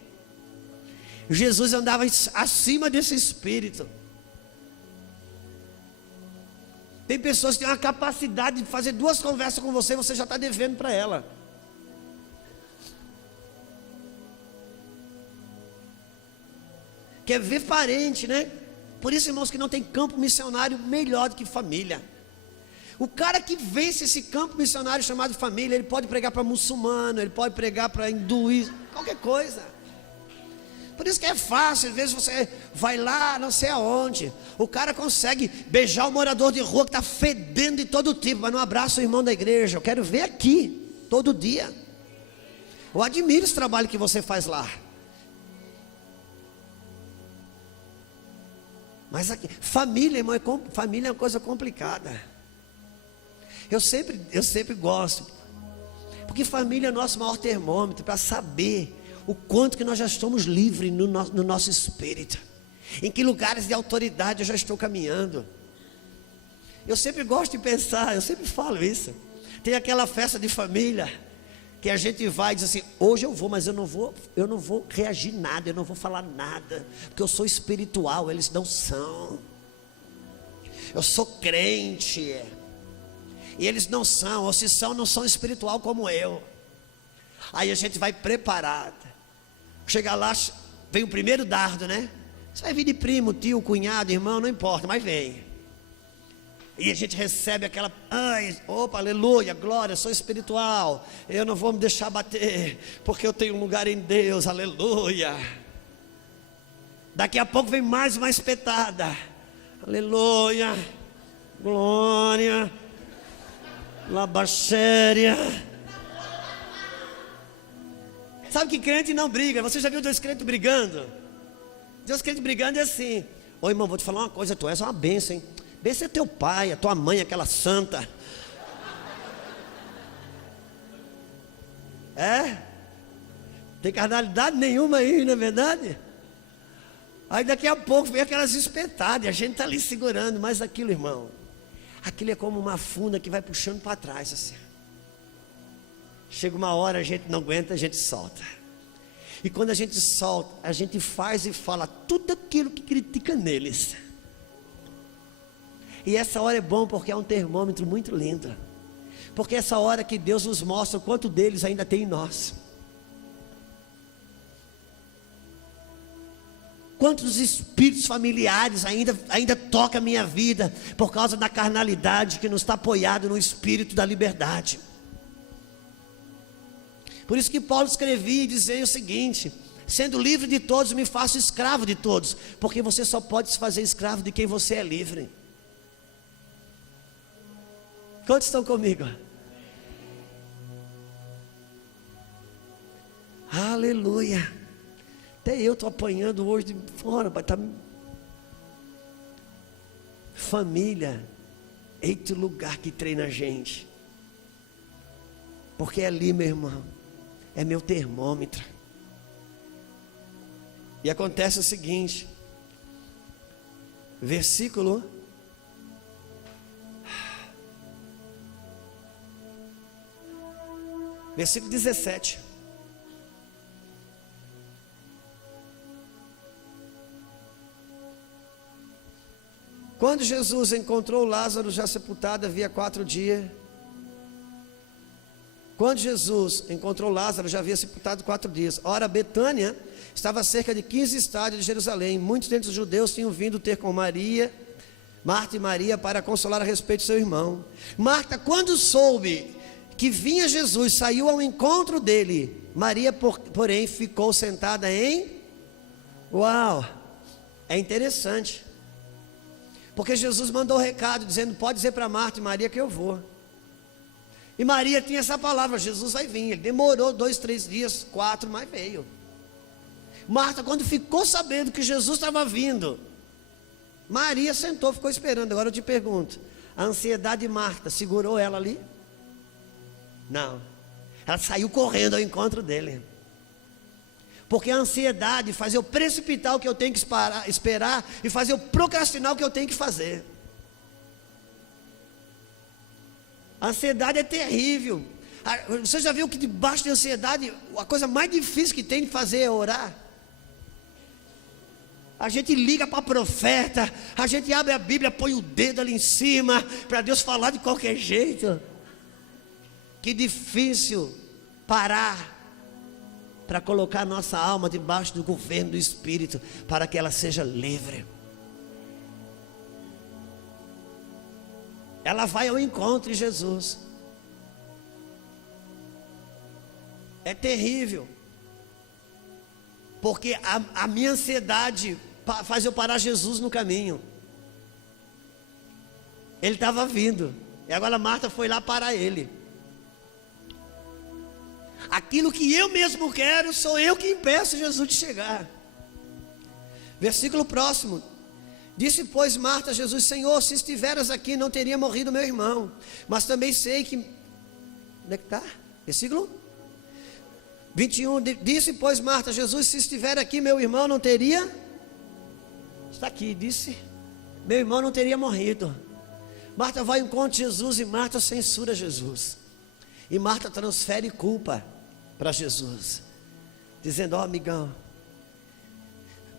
Jesus andava acima desse espírito. Tem pessoas que têm uma capacidade de fazer 2 conversas com você, você já está devendo para ela. Quer ver parente, né? Por isso, irmãos, que não tem campo missionário melhor do que família. O cara que vence esse campo missionário chamado família, ele pode pregar para muçulmano, ele pode pregar para hinduísmo, qualquer coisa. Por isso que é fácil, às vezes você vai lá, não sei aonde, o cara consegue beijar o morador de rua que está fedendo de todo tipo, mas não abraça o irmão da igreja. Eu quero ver aqui, todo dia. Eu admiro esse trabalho que você faz lá. Mas aqui, família, irmão, família é uma coisa complicada. Eu sempre gosto, porque família é o nosso maior termômetro para saber o quanto que nós já estamos livres no nosso espírito, em que lugares de autoridade eu já estou caminhando. Eu sempre gosto de pensar, eu sempre falo isso. Tem aquela festa de família que a gente vai e diz assim: hoje eu vou, mas eu não vou reagir nada, eu não vou falar nada, porque eu sou espiritual, eles não são. Eu sou crente e eles não são, ou se são, não são espiritual como eu. Aí a gente vai preparado. Chega lá, vem o primeiro dardo, né? Você vai vir de primo, tio, cunhado, irmão, não importa, mas vem. E a gente recebe aquela: ai, opa, aleluia, glória, sou espiritual, eu não vou me deixar bater, porque eu tenho um lugar em Deus, aleluia. Daqui a pouco vem mais uma espetada: aleluia, glória, labaxéria. Sabe que crente não briga? Você já viu 2 crentes brigando? 2 crentes brigando é assim: ô irmão, vou te falar uma coisa, tu és uma bênção, hein? Bênção é teu pai, a tua mãe, aquela santa. Tem carnalidade nenhuma aí, não é verdade? Aí daqui a pouco vem aquelas espetadas, e a gente está ali segurando. Mas aquilo, irmão, aquilo é como uma funda que vai puxando para trás assim. Chega uma hora, a gente não aguenta, a gente solta. E quando a gente solta, a gente faz e fala tudo aquilo que critica neles. E essa hora é bom porque é um termômetro muito lindo. Porque essa hora que Deus nos mostra o quanto deles ainda tem em nós. Quantos espíritos familiares ainda tocam a minha vida por causa da carnalidade que não está apoiado no espírito da liberdade. Por isso que Paulo escrevia e dizia o seguinte: sendo livre de todos, me faço escravo de todos. Porque você só pode se fazer escravo de quem você é livre. Quantos estão comigo? Aleluia. Até eu estou apanhando hoje de fora. Família, eita lugar que treina a gente. Porque ali, meu irmão, é meu termômetro. E acontece o seguinte, versículo 17. Quando Jesus encontrou Lázaro já sepultado havia 4 dias. Quando Jesus encontrou Lázaro já havia sepultado 4 dias. Ora, Betânia estava a cerca de 15 estádios de Jerusalém. Muitos dentre os judeus tinham vindo ter com Marta e Maria, para consolar a respeito de seu irmão. Marta, quando soube que vinha Jesus, saiu ao encontro dele. Maria, porém, ficou sentada em... Uau, é interessante. Porque Jesus mandou o recado, dizendo: pode dizer para Marta e Maria que eu vou. E Maria tinha essa palavra: Jesus vai vir. Ele demorou 2, 3 dias, 4, mas veio. Marta, quando ficou sabendo que Jesus estava vindo, Maria sentou, ficou esperando. Agora eu te pergunto, a ansiedade de Marta segurou ela ali? Não. Ela saiu correndo ao encontro dele. Porque a ansiedade faz eu precipitar o que eu tenho que esperar e faz eu procrastinar o que eu tenho que fazer. A ansiedade é terrível. Você já viu que debaixo de ansiedade, a coisa mais difícil que tem de fazer é orar? A gente liga para profeta, a gente abre a Bíblia, põe o dedo ali em cima, para Deus falar de qualquer jeito. Que difícil parar para colocar nossa alma debaixo do governo do Espírito, para que ela seja livre. Ela vai ao encontro de Jesus. É terrível, porque a minha ansiedade faz eu parar Jesus no caminho. Ele estava vindo, e agora Marta foi lá parar ele. Aquilo que eu mesmo quero, sou eu que impeço Jesus de chegar. Versículo próximo. Disse, pois, Marta a Jesus: Senhor, se estiveras aqui, não teria morrido meu irmão. Mas também sei que... Onde é que está? Versículo 21. Disse, pois, Marta a Jesus: se estiver aqui, meu irmão não teria... Está aqui, disse: meu irmão não teria morrido. Marta vai ao encontro de Jesus e Marta censura Jesus. E Marta transfere culpa para Jesus, dizendo: ó, amigão,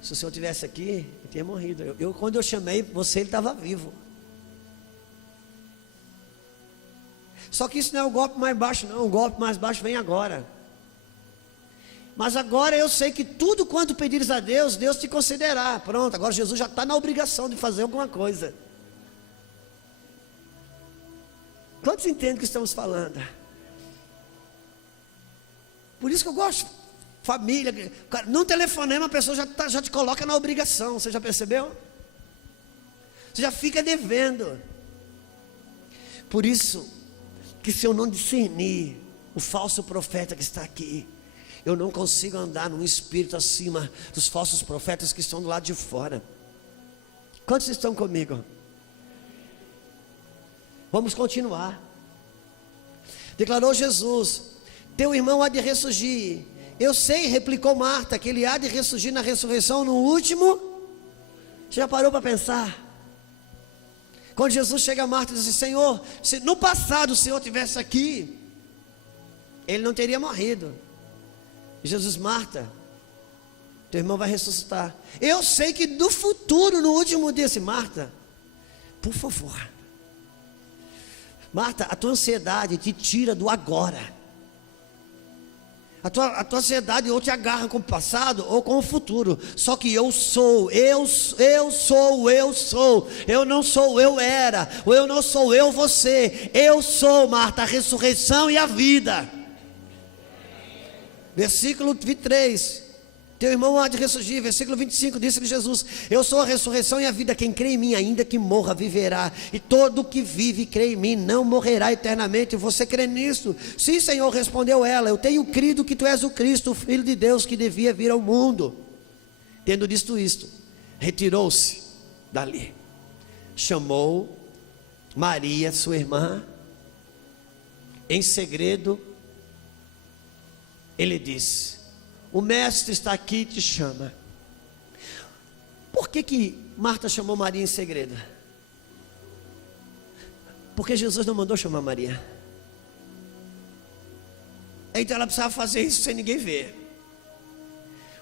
se o senhor estivesse aqui, eu tinha morrido. Quando eu chamei você, ele estava vivo. Só que isso não é o golpe mais baixo, não. O golpe mais baixo vem agora. Mas agora eu sei que tudo quanto pedires a Deus, Deus te concederá. Pronto, agora Jesus já está na obrigação de fazer alguma coisa. Quantos entendem o que estamos falando? Por isso que eu gosto de família. Num telefonema a pessoa já te coloca na obrigação. Você já percebeu? Você já fica devendo. Por isso que se eu não discernir o falso profeta que está aqui, eu não consigo andar num espírito acima dos falsos profetas que estão do lado de fora. Quantos estão comigo? Vamos continuar. Declarou Jesus: teu irmão há de ressurgir. Eu sei, replicou Marta, que ele há de ressurgir na ressurreição no último. Você já parou para pensar? Quando Jesus chega a Marta e diz assim: Senhor, se no passado o Senhor estivesse aqui, ele não teria morrido. E Jesus: Marta, teu irmão vai ressuscitar. Eu sei que no futuro, no último dia, assim, Marta, por favor, Marta, a tua ansiedade te tira do agora. A tua ansiedade ou te agarra com o passado ou com o futuro. Só que eu sou. Eu não sou eu era. Ou eu não sou eu você. Eu sou, Marta, a ressurreição e a vida. Versículo 23. Teu irmão há de ressurgir. Versículo 25, disse-lhe Jesus: eu sou a ressurreição e a vida. Quem crê em mim, ainda que morra, viverá. E todo que vive e crê em mim não morrerá eternamente. Você crê nisso? Sim, Senhor, respondeu ela. Eu tenho crido que tu és o Cristo, o Filho de Deus, que devia vir ao mundo. Tendo dito isto, retirou-se dali. Chamou Maria, sua irmã. Em segredo, ele disse: o mestre está aqui e te chama. Por que Marta chamou Maria em segredo? Porque Jesus não mandou chamar Maria. Então ela precisava fazer isso sem ninguém ver.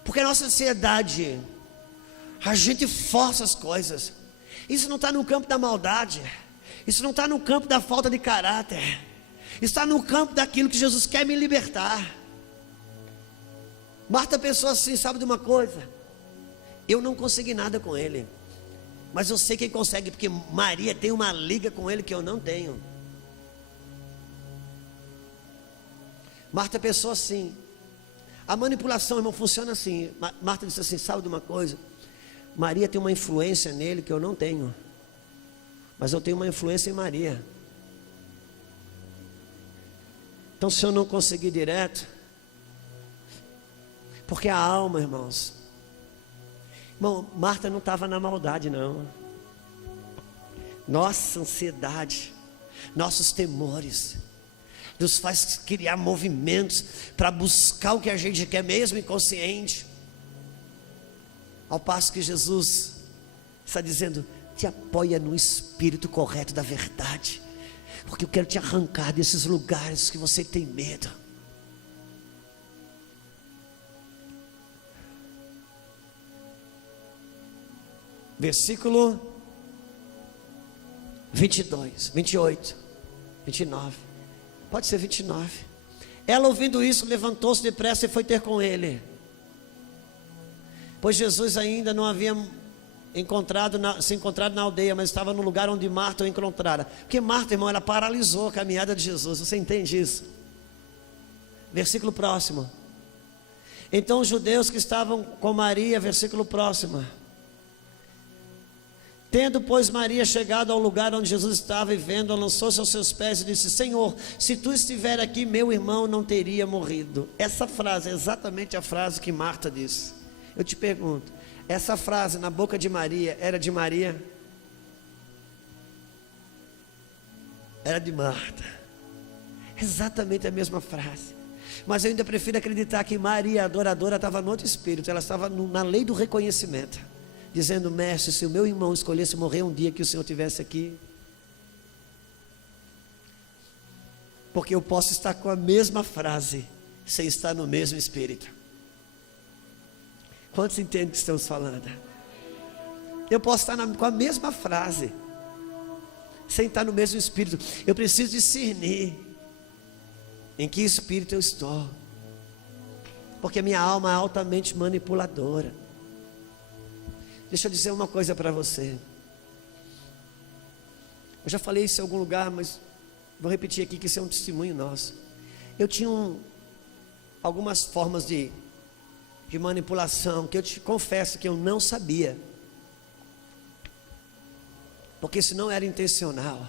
Porque a nossa ansiedade, a gente força as coisas. Isso não está no campo da maldade. Isso não está no campo da falta de caráter. Está no campo daquilo que Jesus quer me libertar. Marta pensou assim: sabe de uma coisa? Eu não consegui nada com ele, mas eu sei quem consegue, porque Maria tem uma liga com ele que eu não tenho. Marta pensou assim. A manipulação, irmão, funciona assim. Marta disse assim: sabe de uma coisa? Maria tem uma influência nele que eu não tenho, mas eu tenho uma influência em Maria. Então se eu não conseguir direto, porque a alma, irmãos, Irmão, Marta não estava na maldade, não. Nossa ansiedade, nossos temores, nos faz criar movimentos para buscar o que a gente quer mesmo inconsciente. Ao passo que Jesus está dizendo: te apoia no espírito correto da verdade, porque eu quero te arrancar desses lugares que você tem medo. Versículo 22, 28, 29. Pode ser 29. Ela, ouvindo isso, levantou-se depressa e foi ter com ele, pois Jesus ainda não havia se encontrado na aldeia, mas estava no lugar onde Marta o encontrara. Porque Marta, irmão, ela paralisou a caminhada de Jesus. Você entende isso? Versículo próximo. Então os judeus que estavam com Maria, versículo próximo. Tendo, pois, Maria chegado ao lugar onde Jesus estava e vendo, lançou-se aos seus pés e disse: Senhor, se tu estiver aqui, meu irmão não teria morrido. Essa frase é exatamente a frase que Marta disse. Eu te pergunto, essa frase na boca de Maria era de Maria? Era de Marta. Exatamente a mesma frase. Mas eu ainda prefiro acreditar que Maria, a adoradora, estava no outro espírito. Ela estava na lei do reconhecimento, dizendo: mestre, se o meu irmão escolhesse morrer um dia que o Senhor estivesse aqui, porque eu posso estar com a mesma frase sem estar no mesmo espírito. Quantos entendem o que estamos falando? Eu posso estar com a mesma frase sem estar no mesmo espírito. Eu preciso discernir em que espírito eu estou, porque a minha alma é altamente manipuladora. Deixa eu dizer uma coisa para você. Eu já falei isso em algum lugar, mas vou repetir aqui, que isso é um testemunho nosso. Eu tinha algumas formas de manipulação que eu te confesso que eu não sabia, porque isso não era intencional.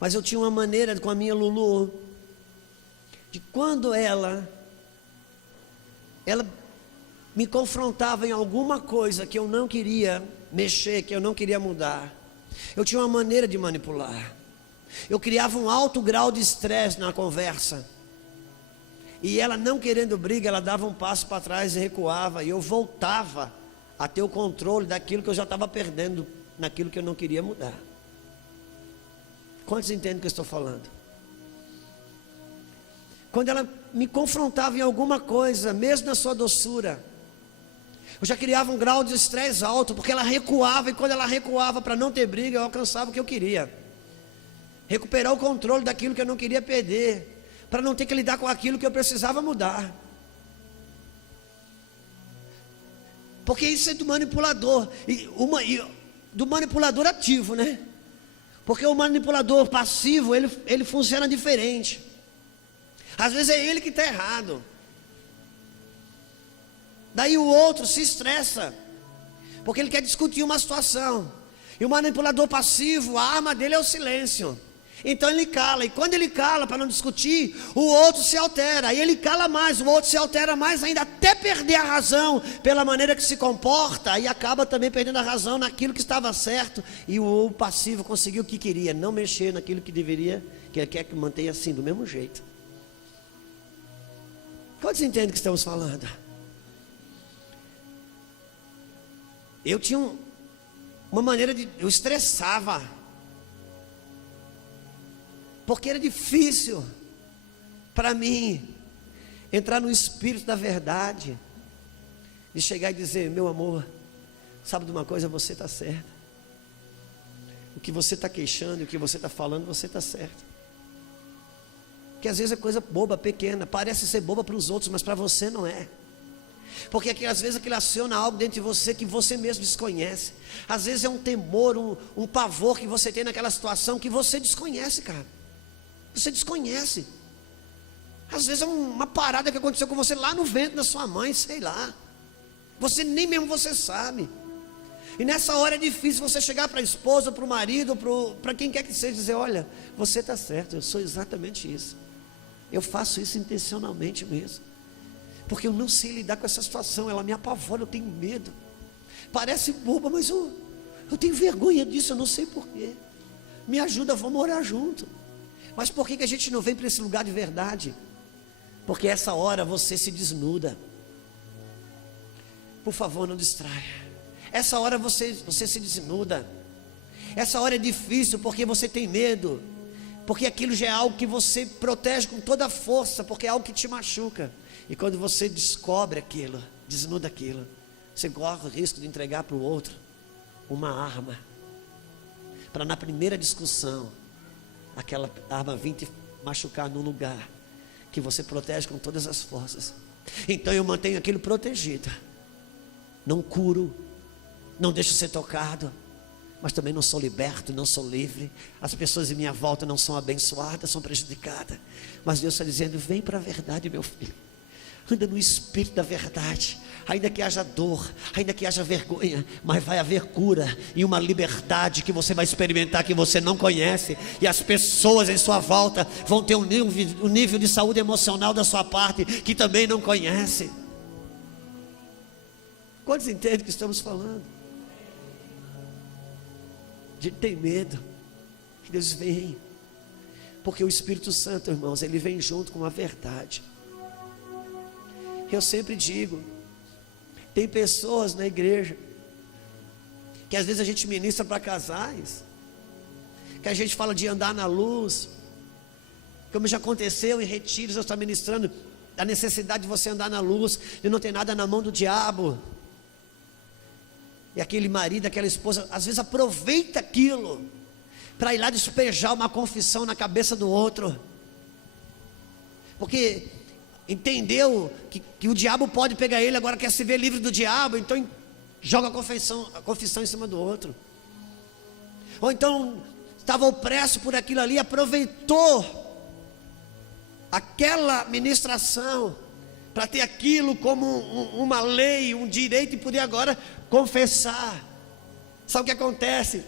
Mas eu tinha uma maneira com a minha Lulu, de quando ela me confrontava em alguma coisa que eu não queria mexer, que eu não queria mudar, eu tinha uma maneira de manipular. Eu criava um alto grau de estresse na conversa, e ela, não querendo briga, ela dava um passo para trás e recuava, e eu voltava a ter o controle daquilo que eu já estava perdendo, naquilo que eu não queria mudar. Quantos entendem o que eu estou falando? Quando ela me confrontava em alguma coisa, mesmo na sua doçura, eu já criava um grau de estresse alto, porque ela recuava, e quando ela recuava para não ter briga, eu alcançava o que eu queria, recuperar o controle daquilo que eu não queria perder, para não ter que lidar com aquilo que eu precisava mudar. Porque isso é do manipulador, do manipulador ativo, né? Porque o manipulador passivo, ele funciona diferente. Às vezes é ele que está errado, daí o outro se estressa, porque ele quer discutir uma situação. E o manipulador passivo, a arma dele é o silêncio. Então ele cala, e quando ele cala para não discutir, o outro se altera, e ele cala mais, o outro se altera mais ainda, até perder a razão pela maneira que se comporta, e acaba também perdendo a razão naquilo que estava certo. E o passivo conseguiu o que queria, não mexer naquilo que deveria, que ele quer que mantenha assim, do mesmo jeito. Quantos entendem o que estamos falando? Eu tinha uma maneira eu estressava, porque era difícil para mim entrar no espírito da verdade, de chegar e dizer: meu amor, sabe de uma coisa, você está certo, o que você está queixando, o que você está falando, você está certo. Que às vezes é coisa boba, pequena, parece ser boba para os outros, mas para você não é. Porque às vezes aquilo aciona algo dentro de você que você mesmo desconhece. Às vezes é um temor, um pavor que você tem naquela situação que você desconhece, cara. Você desconhece. Às vezes é uma parada que aconteceu com você lá no ventre da sua mãe, sei lá. Você nem mesmo você sabe. E nessa hora é difícil você chegar para a esposa, para o marido, para quem quer que seja, dizer: olha, você está certo, eu sou exatamente isso. Eu faço isso intencionalmente mesmo. porque eu não sei lidar com essa situação, ela me apavora, eu tenho medo. Parece boba, mas eu tenho vergonha disso, eu não sei porquê. Me ajuda, vamos orar junto. Mas por que a gente não vem para esse lugar de verdade? Porque essa hora você se desnuda. Por favor, não distraia. Essa hora você se desnuda. Essa hora é difícil porque você tem medo. Porque aquilo já é algo que você protege com toda a força, porque é algo que te machuca. E quando você descobre aquilo, desnuda aquilo, você corre o risco de entregar para o outro uma arma, para na primeira discussão, aquela arma vir te machucar num lugar que você protege com todas as forças. Então eu mantenho aquilo protegido, não curo, não deixo ser tocado, mas também não sou liberto, não sou livre. As pessoas em minha volta não são abençoadas, são prejudicadas. Mas Deus está dizendo: vem para a verdade, meu filho. Anda no espírito da verdade. Ainda que haja dor, ainda que haja vergonha, mas vai haver cura e uma liberdade que você vai experimentar que você não conhece. E as pessoas em sua volta vão ter um nível de saúde emocional da sua parte que também não conhece. Quantos entendem o que estamos falando? A gente tem medo que Deus venha, porque o Espírito Santo, irmãos, ele vem junto com a verdade. Eu sempre digo, tem pessoas na igreja que às vezes a gente ministra para casais, que a gente fala de andar na luz, como já aconteceu em retiros, eu estou ministrando a necessidade de você andar na luz, e não tem nada na mão do diabo. E aquele marido, aquela esposa, às vezes aproveita aquilo para ir lá despejar uma confissão na cabeça do outro, porque entendeu que o diabo pode pegar ele, agora quer se ver livre do diabo, então joga a confissão em cima do outro. Ou então estava opresso por aquilo ali, aproveitou aquela ministração para ter aquilo como uma lei, um direito, e poder agora confessar. Sabe o que acontece?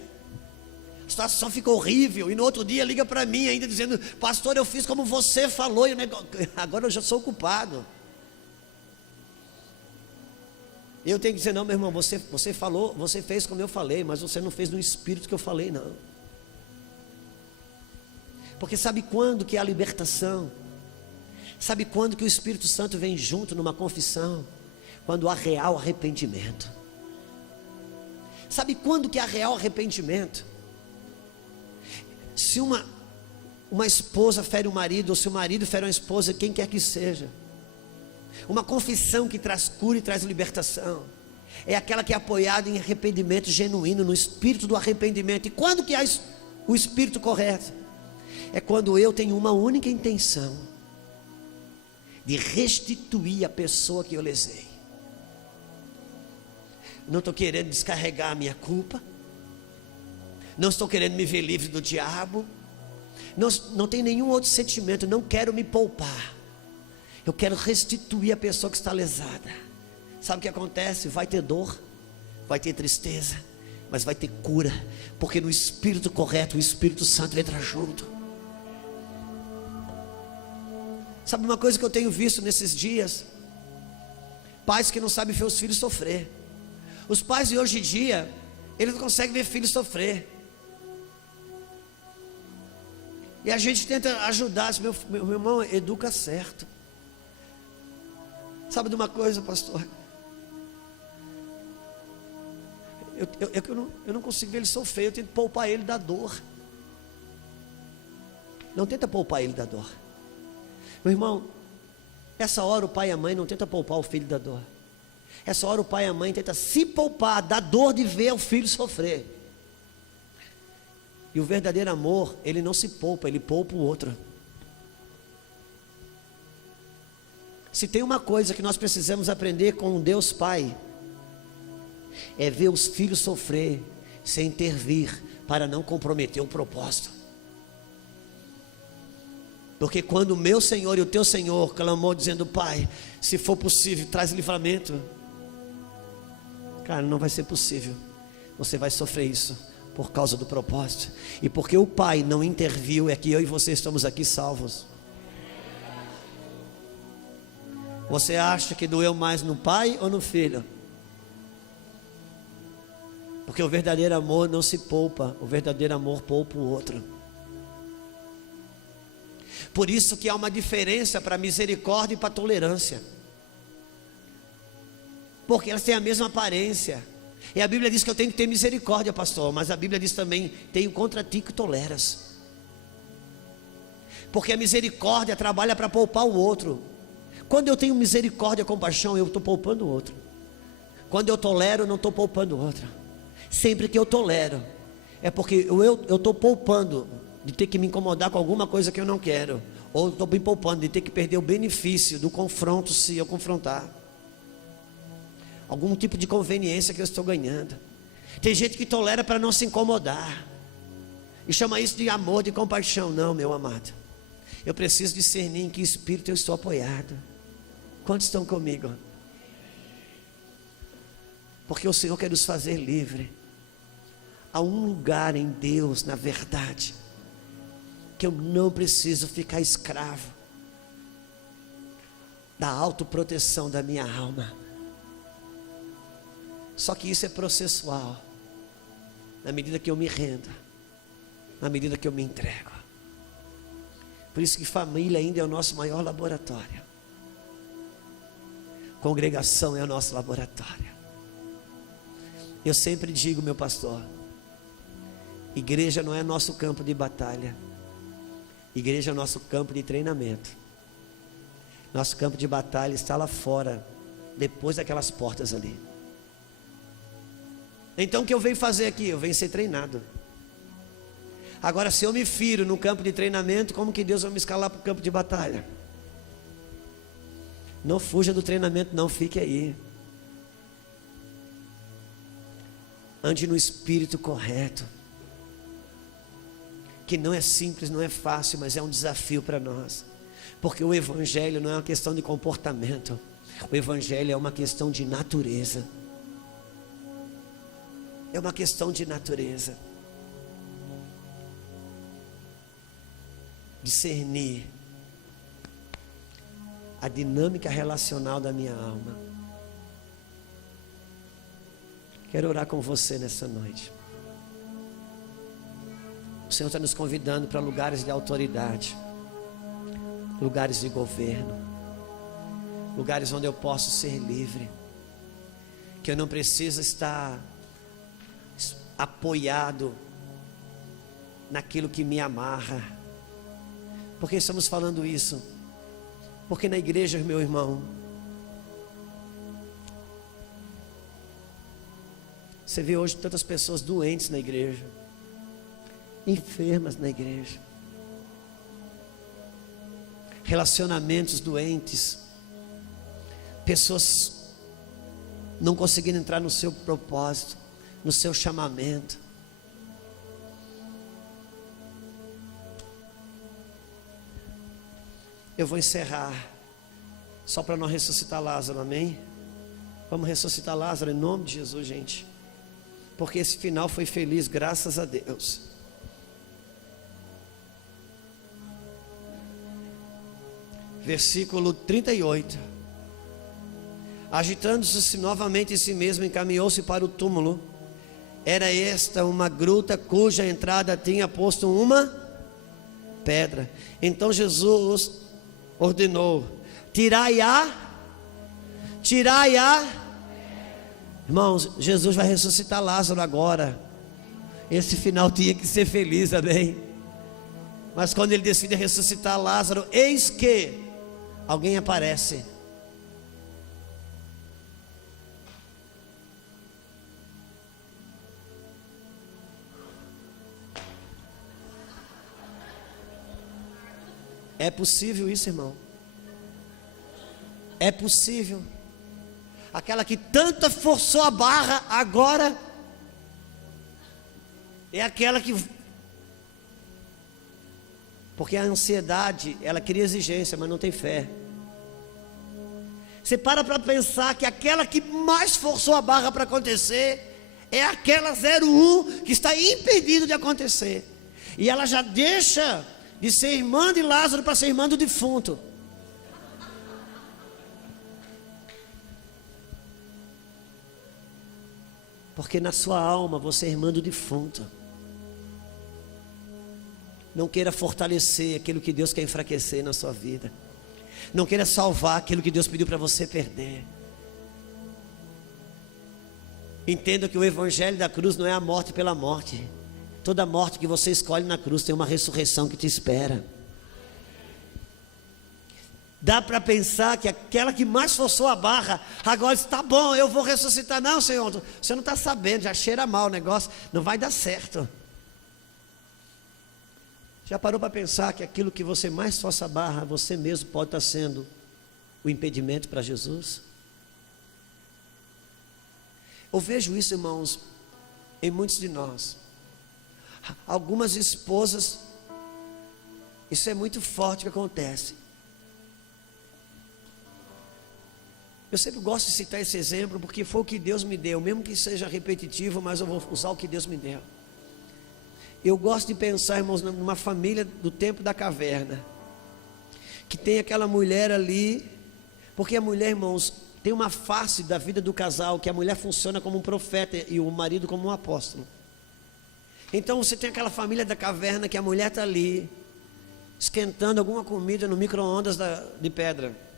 A situação fica horrível, e no outro dia liga para mim ainda dizendo: pastor, eu fiz como você falou, e agora eu já sou culpado. Eu tenho que dizer: não, meu irmão, você falou, você fez como eu falei, mas você não fez no espírito que eu falei, não. Porque sabe quando que é a libertação? Sabe quando que o Espírito Santo vem junto numa confissão? Quando há real arrependimento. Sabe quando que há real arrependimento? Se uma esposa fere o marido, ou se o marido fere uma esposa, quem quer que seja, uma confissão que traz cura e traz libertação, é aquela que é apoiada em arrependimento genuíno, no espírito do arrependimento. E quando que há o espírito correto? É quando eu tenho uma única intenção, de restituir a pessoa que eu lesei. Não estou querendo descarregar a minha culpa, não estou querendo me ver livre do diabo, não tem nenhum outro sentimento, não quero me poupar, eu quero restituir a pessoa que está lesada. Sabe o que acontece? Vai ter dor, vai ter tristeza, mas vai ter cura, porque no espírito correto, o Espírito Santo entra junto. Sabe uma coisa que eu tenho visto nesses dias? Pais que não sabem ver os filhos sofrer. Os pais de hoje em dia, eles não conseguem ver filhos sofrer. E a gente tenta ajudar. Meu irmão, educa certo. Sabe de uma coisa, pastor? Eu não consigo ver ele sofrer. Eu tento poupar ele da dor. Não tenta poupar ele da dor. Meu irmão, essa hora o pai e a mãe não tenta poupar o filho da dor. Essa hora o pai e a mãe tenta se poupar da dor de ver o filho sofrer. E o verdadeiro amor, ele não se poupa, ele poupa o outro. Se tem uma coisa que nós precisamos aprender com o Deus Pai, é ver os filhos sofrer sem intervir, para não comprometer o propósito. Porque quando o meu Senhor e o teu Senhor clamou dizendo: Pai, se for possível, traz livramento. Cara, não vai ser possível. Você vai sofrer isso por causa do propósito. E porque o Pai não interviu, é que eu e você estamos aqui salvos. Você acha que doeu mais no pai ou no filho? Porque o verdadeiro amor não se poupa, o verdadeiro amor poupa o outro. Por isso que há uma diferença para misericórdia e para tolerância. Porque elas têm a mesma aparência. E a Bíblia diz que eu tenho que ter misericórdia, pastor. Mas a Bíblia diz também: tenho contra ti que toleras. Porque a misericórdia trabalha para poupar o outro. Quando eu tenho misericórdia e compaixão, eu estou poupando o outro. Quando eu tolero, eu não estou poupando o outro. Sempre que eu tolero, é porque eu estou poupando de ter que me incomodar com alguma coisa que eu não quero. Ou estou me poupando de ter que perder o benefício do confronto se eu confrontar. Algum tipo de conveniência que eu estou ganhando. Tem gente que tolera para não se incomodar. E chama isso de amor, de compaixão. Não, meu amado. Eu preciso discernir em que espírito eu estou apoiado. Quantos estão comigo? Porque o Senhor quer nos fazer livre. Há um lugar em Deus, na verdade, que eu não preciso ficar escravo da autoproteção da minha alma. Só que isso é processual. Na medida que eu me rendo, na medida que eu me entrego. Por isso que família ainda é o nosso maior laboratório. Congregação é o nosso laboratório. Eu sempre digo, meu pastor, igreja não é nosso campo de batalha. Igreja é nosso campo de treinamento. Nosso campo de batalha está lá fora, depois daquelas portas ali. Então o que eu venho fazer aqui? Eu venho ser treinado. Agora, se eu me firo no campo de treinamento, como que Deus vai me escalar para o campo de batalha? Não fuja do treinamento, não, fique aí. Ande no espírito correto. Que não é simples, não é fácil, mas é um desafio para nós. Porque o Evangelho não é uma questão de comportamento. O Evangelho é uma questão de natureza. É uma questão de natureza. Discernir a dinâmica relacional da minha alma. Quero orar com você nessa noite. O Senhor está nos convidando para lugares de autoridade, lugares de governo, lugares onde eu posso ser livre, que eu não preciso estar apoiado naquilo que me amarra. Por que estamos falando isso? Porque na igreja, meu irmão, você vê hoje tantas pessoas doentes na igreja, enfermas na igreja, relacionamentos doentes, pessoas não conseguindo entrar no seu propósito, no seu chamamento. Eu vou encerrar, só para não ressuscitar Lázaro, amém? Vamos ressuscitar Lázaro em nome de Jesus, gente, porque esse final foi feliz, graças a Deus. Versículo 38. Agitando-se novamente em si mesmo, encaminhou-se para o túmulo. Era esta uma gruta cuja entrada tinha posto uma pedra. Então Jesus ordenou: tirai-a. Irmãos, Jesus vai ressuscitar Lázaro agora. Esse final tinha que ser feliz, amém? Mas quando ele decide ressuscitar Lázaro, eis que alguém aparece. É possível isso, irmão? É possível. Aquela que tanto forçou a barra, agora é aquela que... Porque a ansiedade, ela cria exigência, mas não tem fé. Você para pensar que aquela que mais forçou a barra para acontecer é aquela 01 que está impedido de acontecer. E ela já deixa de ser irmã de Lázaro para ser irmã do defunto. Porque na sua alma você é irmã do defunto. Não queira fortalecer aquilo que Deus quer enfraquecer na sua vida. Não queira salvar aquilo que Deus pediu para você perder. Entenda que o evangelho da cruz não é a morte pela morte. Toda morte que você escolhe na cruz tem uma ressurreição que te espera. Dá para pensar que aquela que mais forçou a barra, agora está bom, eu vou ressuscitar. Não, Senhor, você não está sabendo, já cheira mal o negócio, não vai dar certo. Já parou para pensar que aquilo que você mais força a barra, você mesmo pode estar sendo o impedimento para Jesus? Eu vejo isso, irmãos, em muitos de nós. Algumas esposas, isso é muito forte que acontece. Eu sempre gosto de citar esse exemplo, porque foi o que Deus me deu, mesmo que seja repetitivo, mas eu vou usar o que Deus me deu. Eu gosto de pensar, irmãos, numa família do tempo da caverna, que tem aquela mulher ali, porque a mulher, irmãos, tem uma face da vida do casal, que a mulher funciona como um profeta e o marido como um apóstolo. Então você tem aquela família da caverna que a mulher está ali, esquentando alguma comida no micro-ondas de pedra.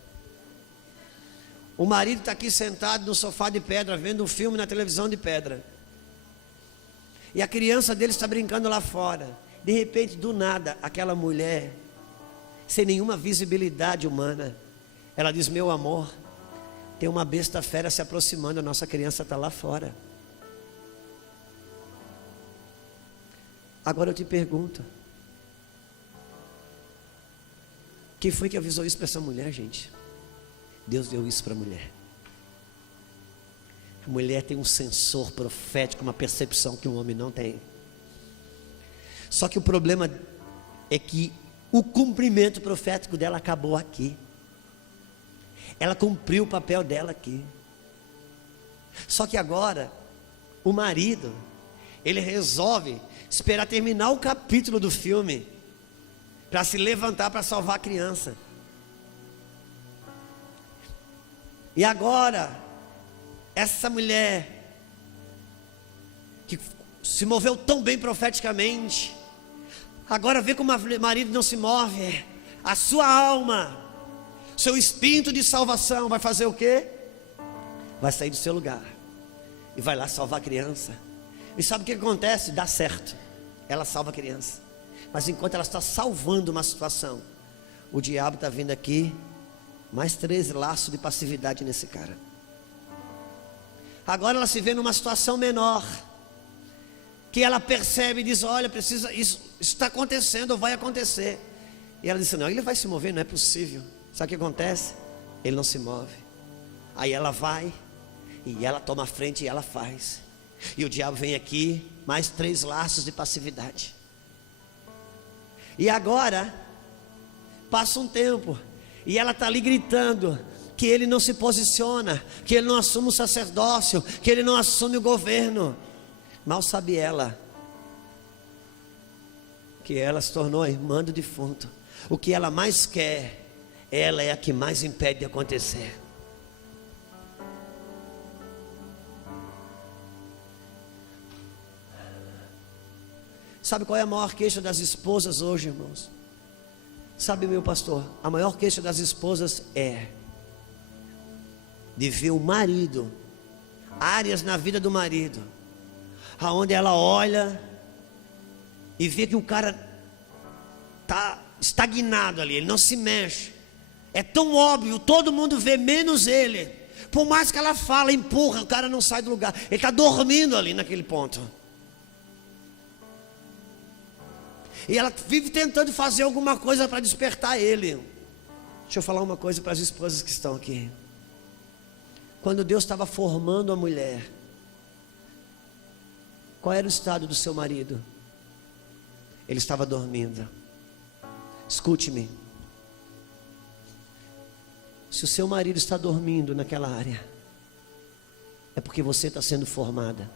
O marido está aqui sentado no sofá de pedra, vendo um filme na televisão de pedra. E a criança dele está brincando lá fora. De repente, do nada, aquela mulher, sem nenhuma visibilidade humana, ela diz: meu amor, tem uma besta fera se aproximando, a nossa criança está lá fora. Agora eu te pergunto, quem foi que avisou isso para essa mulher, gente? Deus deu isso para a mulher. A mulher tem um sensor profético, uma percepção que um homem não tem. Só que o problema é que o cumprimento profético dela acabou aqui. Ela cumpriu o papel dela aqui. Só que agora, o marido, ele resolve esperar terminar o capítulo do filme para se levantar para salvar a criança. E agora, essa mulher que se moveu tão bem profeticamente, agora vê como o marido não se move. A sua alma, seu instinto de salvação vai fazer o quê? Vai sair do seu lugar e vai lá salvar a criança. E sabe o que acontece? Dá certo, ela salva a criança. Mas enquanto ela está salvando uma situação, o diabo está vindo aqui, mais 3 laços de passividade nesse cara. Agora ela se vê numa situação menor, que ela percebe e diz: olha, precisa, isso está acontecendo, ou vai acontecer. E ela diz: não, ele vai se mover, não é possível. Sabe o que acontece? Ele não se move. Aí ela vai, e ela toma a frente e ela faz. E o diabo vem aqui, mais 3 laços de passividade. E agora, passa um tempo, e ela está ali gritando que ele não se posiciona, que ele não assume o sacerdócio, que ele não assume o governo. Mal sabe ela que ela se tornou a irmã do defunto. O que ela mais quer, ela é a que mais impede de acontecer. Sabe qual é a maior queixa das esposas hoje, irmãos? Sabe, meu pastor, a maior queixa das esposas é de ver o marido, áreas na vida do marido, aonde ela olha e vê que o cara está estagnado ali, ele não se mexe. É tão óbvio, todo mundo vê, menos ele. Por mais que ela fala, empurra, o cara não sai do lugar. Ele está dormindo ali naquele ponto. E ela vive tentando fazer alguma coisa para despertar ele. Deixa eu falar uma coisa para as esposas que estão aqui. Quando Deus estava formando a mulher, qual era o estado do seu marido? Ele estava dormindo. Escute-me. Se o seu marido está dormindo naquela área, é porque você está sendo formada.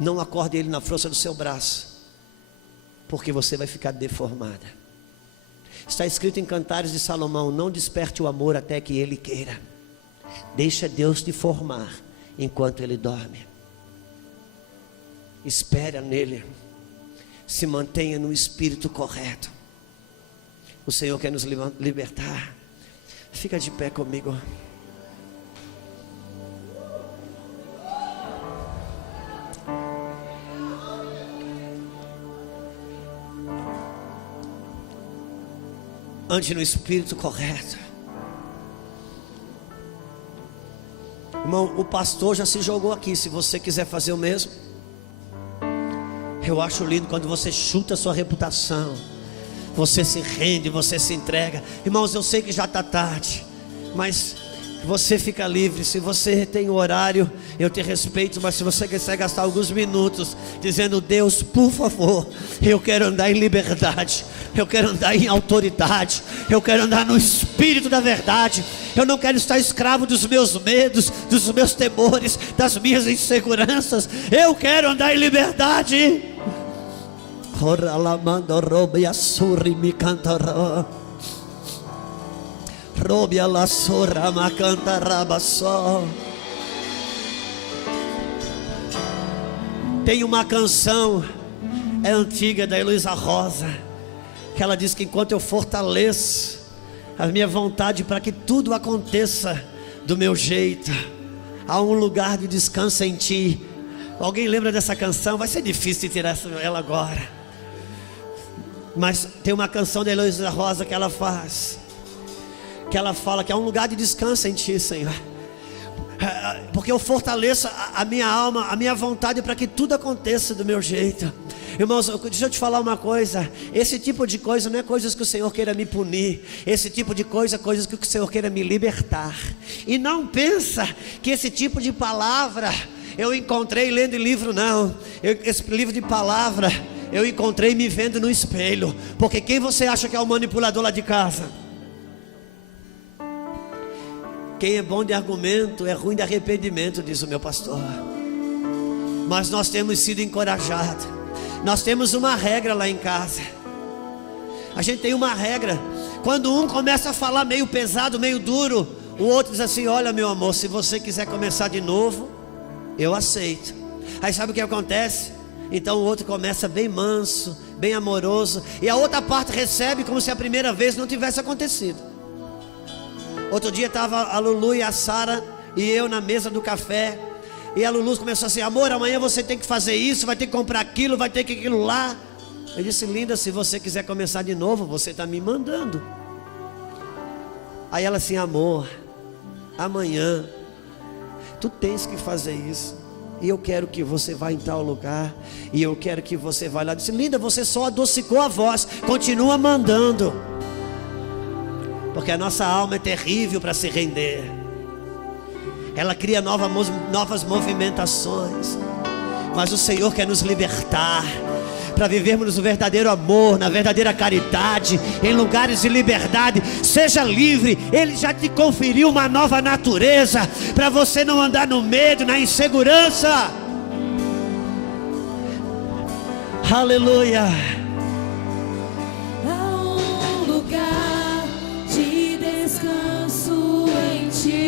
Não acorde ele na força do seu braço, porque você vai ficar deformada. Está escrito em Cantares de Salomão: não desperte o amor até que ele queira. Deixa Deus te formar enquanto ele dorme. Espera nele. Se mantenha no espírito correto. O Senhor quer nos libertar. Fica de pé comigo. Ande no espírito correto. Irmão, o pastor já se jogou aqui. Se você quiser fazer o mesmo. Eu acho lindo quando você chuta a sua reputação. Você se rende, você se entrega. Irmãos, eu sei que já está tarde, mas você fica livre. Se você tem o horário, eu te respeito. Mas se você quiser gastar alguns minutos dizendo: Deus, por favor, eu quero andar em liberdade, eu quero andar em autoridade, eu quero andar no espírito da verdade. Eu não quero estar escravo dos meus medos, dos meus temores, das minhas inseguranças. Eu quero andar em liberdade. Tem uma canção, é antiga, da Heloísa Rosa, que ela diz que enquanto eu fortaleço a minha vontade para que tudo aconteça do meu jeito, há um lugar de descanso em ti. Alguém lembra dessa canção? Vai ser difícil de tirar ela agora. Mas tem uma canção da Heloísa Rosa que ela faz, que ela fala que há um lugar de descanso em ti, Senhor. Porque eu fortaleço a minha alma, a minha vontade para que tudo aconteça do meu jeito. Irmãos, deixa eu te falar uma coisa. Esse tipo de coisa não é coisas que o Senhor queira me punir. Esse tipo de coisa é coisas que o Senhor queira me libertar. E não pensa que esse tipo de palavra eu encontrei lendo livro, não. Esse livro de palavra eu encontrei me vendo no espelho. Porque quem você acha que é o manipulador lá de casa? Quem é bom de argumento é ruim de arrependimento, diz o meu pastor. Mas nós temos sido encorajados. Nós temos uma regra lá em casa. A gente tem uma regra. Quando um começa a falar meio pesado, meio duro, o outro diz assim: olha, meu amor, se você quiser começar de novo, eu aceito. Aí sabe o que acontece? Então o outro começa bem manso, bem amoroso, e a outra parte recebe como se a primeira vez não tivesse acontecido. Outro dia estava a Lulu e a Sara e eu na mesa do café, e a Lulu começou assim: amor, amanhã você tem que fazer isso, vai ter que comprar aquilo, vai ter que aquilo lá. Eu disse: linda, se você quiser começar de novo, você está me mandando. Aí ela assim: amor, amanhã tu tens que fazer isso, e eu quero que você vá em tal lugar, e eu quero que você vá lá. Eu disse: linda, você só adocicou a voz, continua mandando. Porque a nossa alma é terrível para se render. Ela cria novas movimentações. Mas o Senhor quer nos libertar para vivermos no verdadeiro amor, na verdadeira caridade, em lugares de liberdade. Seja livre. Ele já te conferiu uma nova natureza, para você não andar no medo, na insegurança. Aleluia.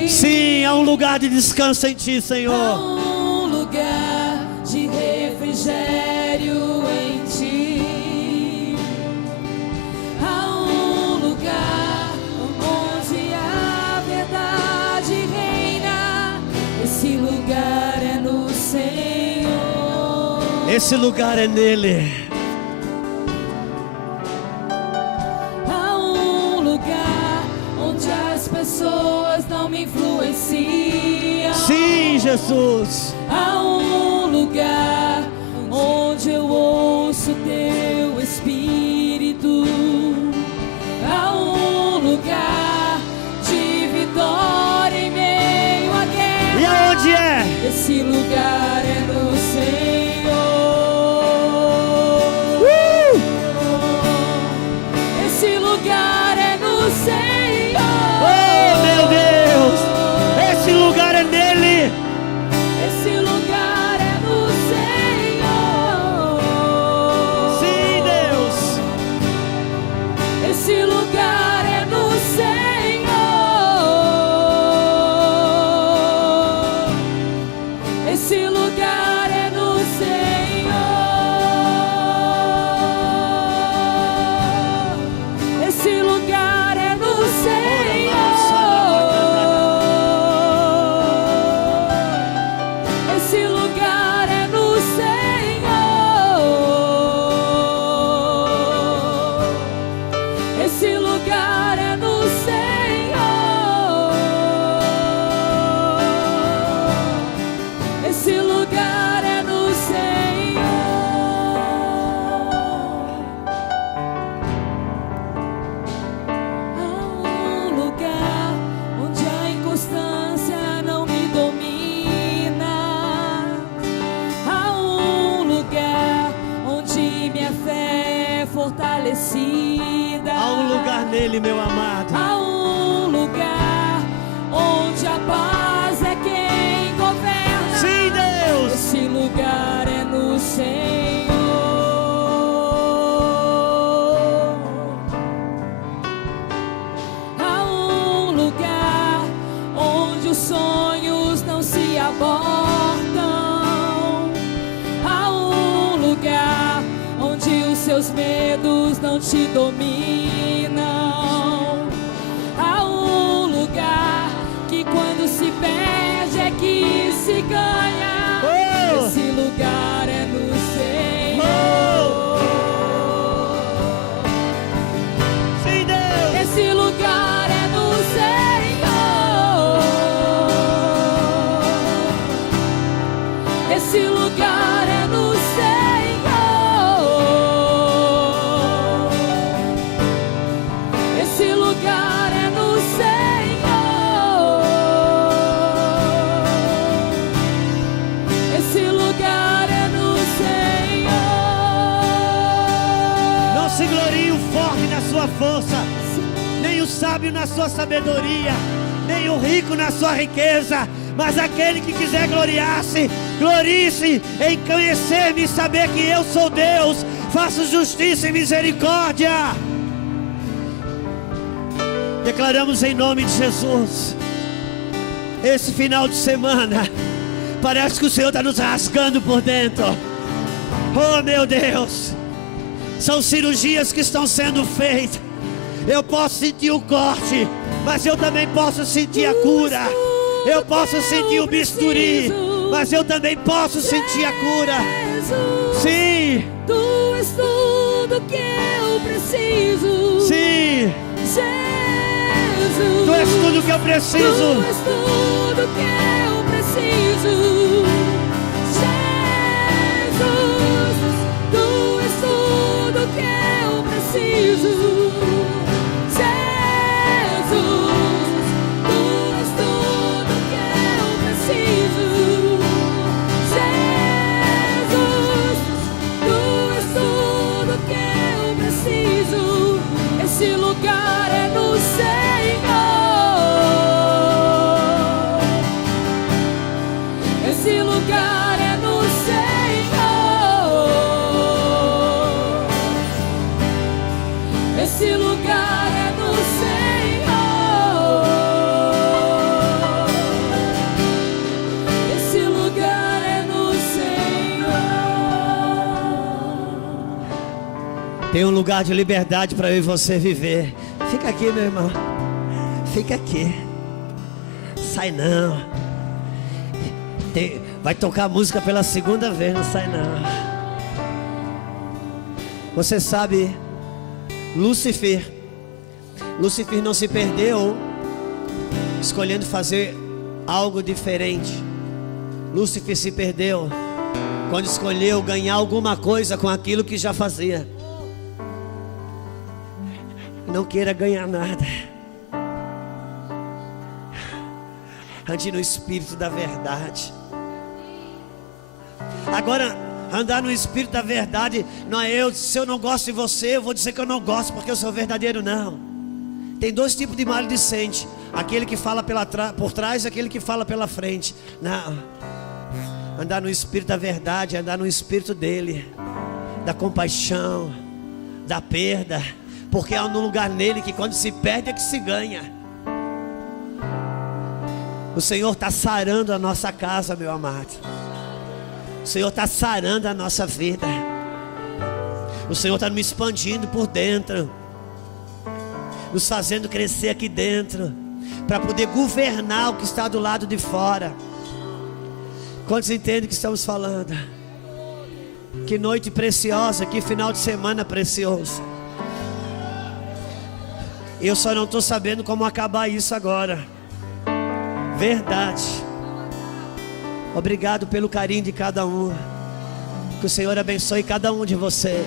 Sim, há um lugar de descanso em ti, Senhor. Há um lugar de refrigério em ti. Há um lugar onde a verdade reina. Esse lugar é no Senhor. Esse lugar é nele. Há um lugar onde as pessoas não me influenciam. Sim, Jesus. Há um lugar onde eu ouço teu Espírito. Há um lugar de vitória em meio à guerra. E aonde é? Esse lugar é no Senhor. Esse lugar é no Senhor. Oh, meu Deus. Esse lugar é nele. Esse lugar é no Senhor. nele, meu amado. Há um lugar onde a paz é quem governa. Sim, Deus. Esse lugar é no Senhor. Há um lugar onde os sonhos não se abortam. Há um lugar onde os seus medos não te dominam. Há um lugar que quando se perde é que se ganha. Esse lugar é no Senhor. Sim, Deus. Esse lugar é no Senhor. Esse lugar é no Senhor. Esse lugar é no Senhor. Esse lugar é no Senhor. Não se glorie o forte na sua força, nem o sábio na sua sabedoria, nem o rico na sua riqueza, mas aquele que quiser gloriar-se, glorie-se em conhecer-me e saber que eu sou Deus, faço justiça e misericórdia. Declaramos em nome de Jesus, esse final de semana, parece que o Senhor está nos rasgando por dentro. Oh meu Deus, são cirurgias que estão sendo feitas. Eu posso sentir o corte, mas eu também posso sentir a cura. Eu posso sentir o bisturi, mas eu também posso sentir a cura. Sim, Tu és tudo que eu preciso. sim, Jesus, Tu és tudo que eu preciso. Tu és tudo que eu preciso. Jesus, Tu és tudo que eu preciso. Jesus, Tu és tudo que eu preciso. Jesus, Tu és tudo que eu preciso. Esse lugar é no Senhor. Esse lugar é no Senhor. Esse lugar é no Senhor. Esse lugar é no Senhor. Tem um lugar de liberdade para eu e você viver. Fica aqui, meu irmão. Fica aqui. Sai não. Vai tocar música pela segunda vez, não sai não. Você sabe, Lúcifer não se perdeu escolhendo fazer algo diferente. Lúcifer se perdeu quando escolheu ganhar alguma coisa com aquilo que já fazia. Não queira ganhar nada. Ande no espírito da verdade. Agora, andar no espírito da verdade não é se eu não gosto de você, eu vou dizer que eu não gosto porque eu sou verdadeiro, não. Tem dois tipos de maledicente: aquele que fala por trás e aquele que fala pela frente. Não. Andar no espírito da verdade, andar no espírito dele, da compaixão, da perda, porque há um lugar nele que quando se perde é que se ganha. O Senhor está sarando a nossa casa, meu amado. O Senhor está sarando a nossa vida. O Senhor está me expandindo por dentro, nos fazendo crescer aqui dentro, para poder governar o que está do lado de fora. Quantos entendem o que estamos falando? Que noite preciosa, que final de semana precioso. Eu só não estou sabendo como acabar isso agora. Verdade. Obrigado pelo carinho de cada um. Que o Senhor abençoe cada um de vocês.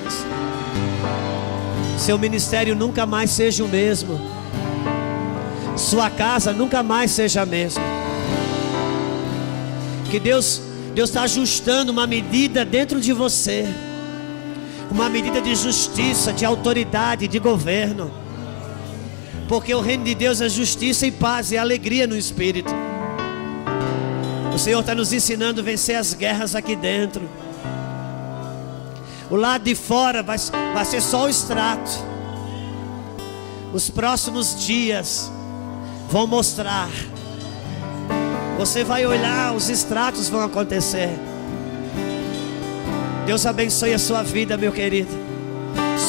Seu ministério nunca mais seja o mesmo. Sua casa nunca mais seja a mesma. Que Deus está ajustando uma medida dentro de você. Uma medida de justiça, de autoridade, de governo. Porque o reino de Deus é justiça e paz e alegria no Espírito. O Senhor está nos ensinando a vencer as guerras aqui dentro. O lado de fora vai ser só o extrato. Os próximos dias vão mostrar. Você vai olhar, os extratos vão acontecer. Deus abençoe a sua vida, meu querido.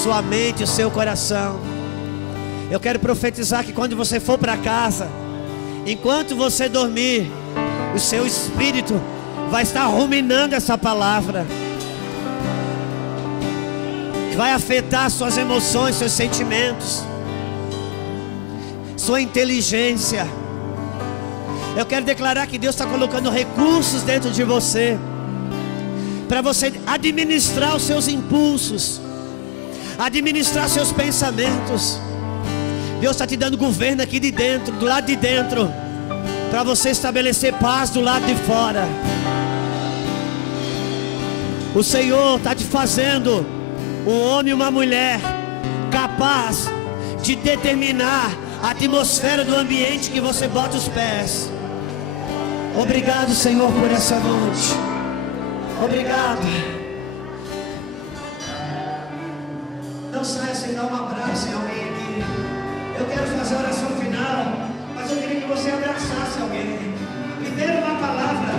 Sua mente, o seu coração. Eu quero profetizar que quando você for para casa, enquanto você dormir, o seu espírito vai estar ruminando essa palavra, que vai afetar suas emoções, seus sentimentos, sua inteligência. Eu quero declarar que Deus está colocando recursos dentro de você, para você administrar os seus impulsos, administrar seus pensamentos. Deus está te dando governo aqui de dentro, do lado de dentro, para você estabelecer paz do lado de fora. O Senhor está te fazendo um homem e uma mulher capaz de determinar a atmosfera do ambiente que você bota os pés. Obrigado, Senhor, por essa noite. Obrigado. Não saia sem dar um abraço em alguém aqui. Eu quero fazer a oração final, mas eu queria que você abraçasse alguém. Libere uma palavra.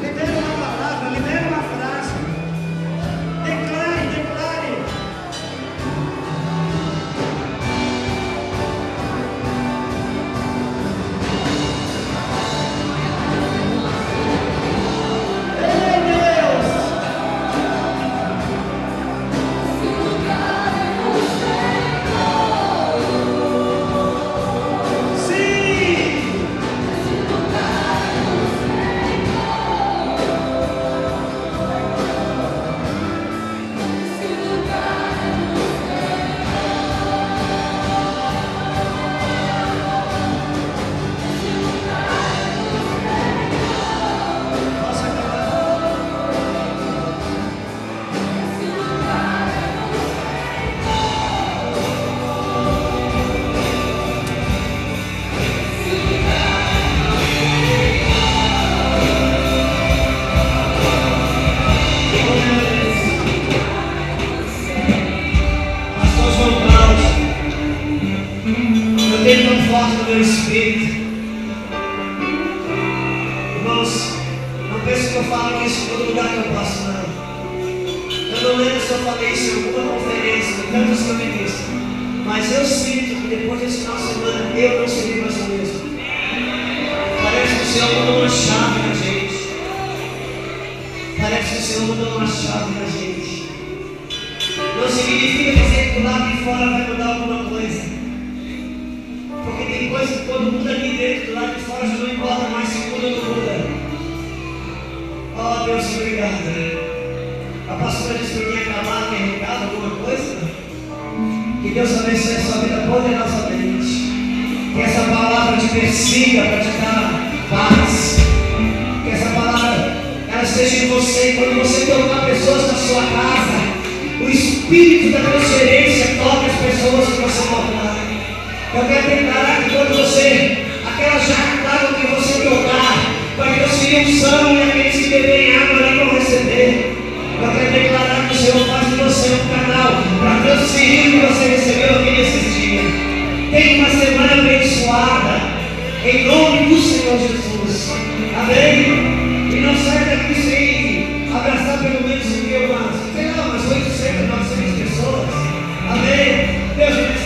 Libere uma palavra. Libere uma frase. Declare, declare. Deus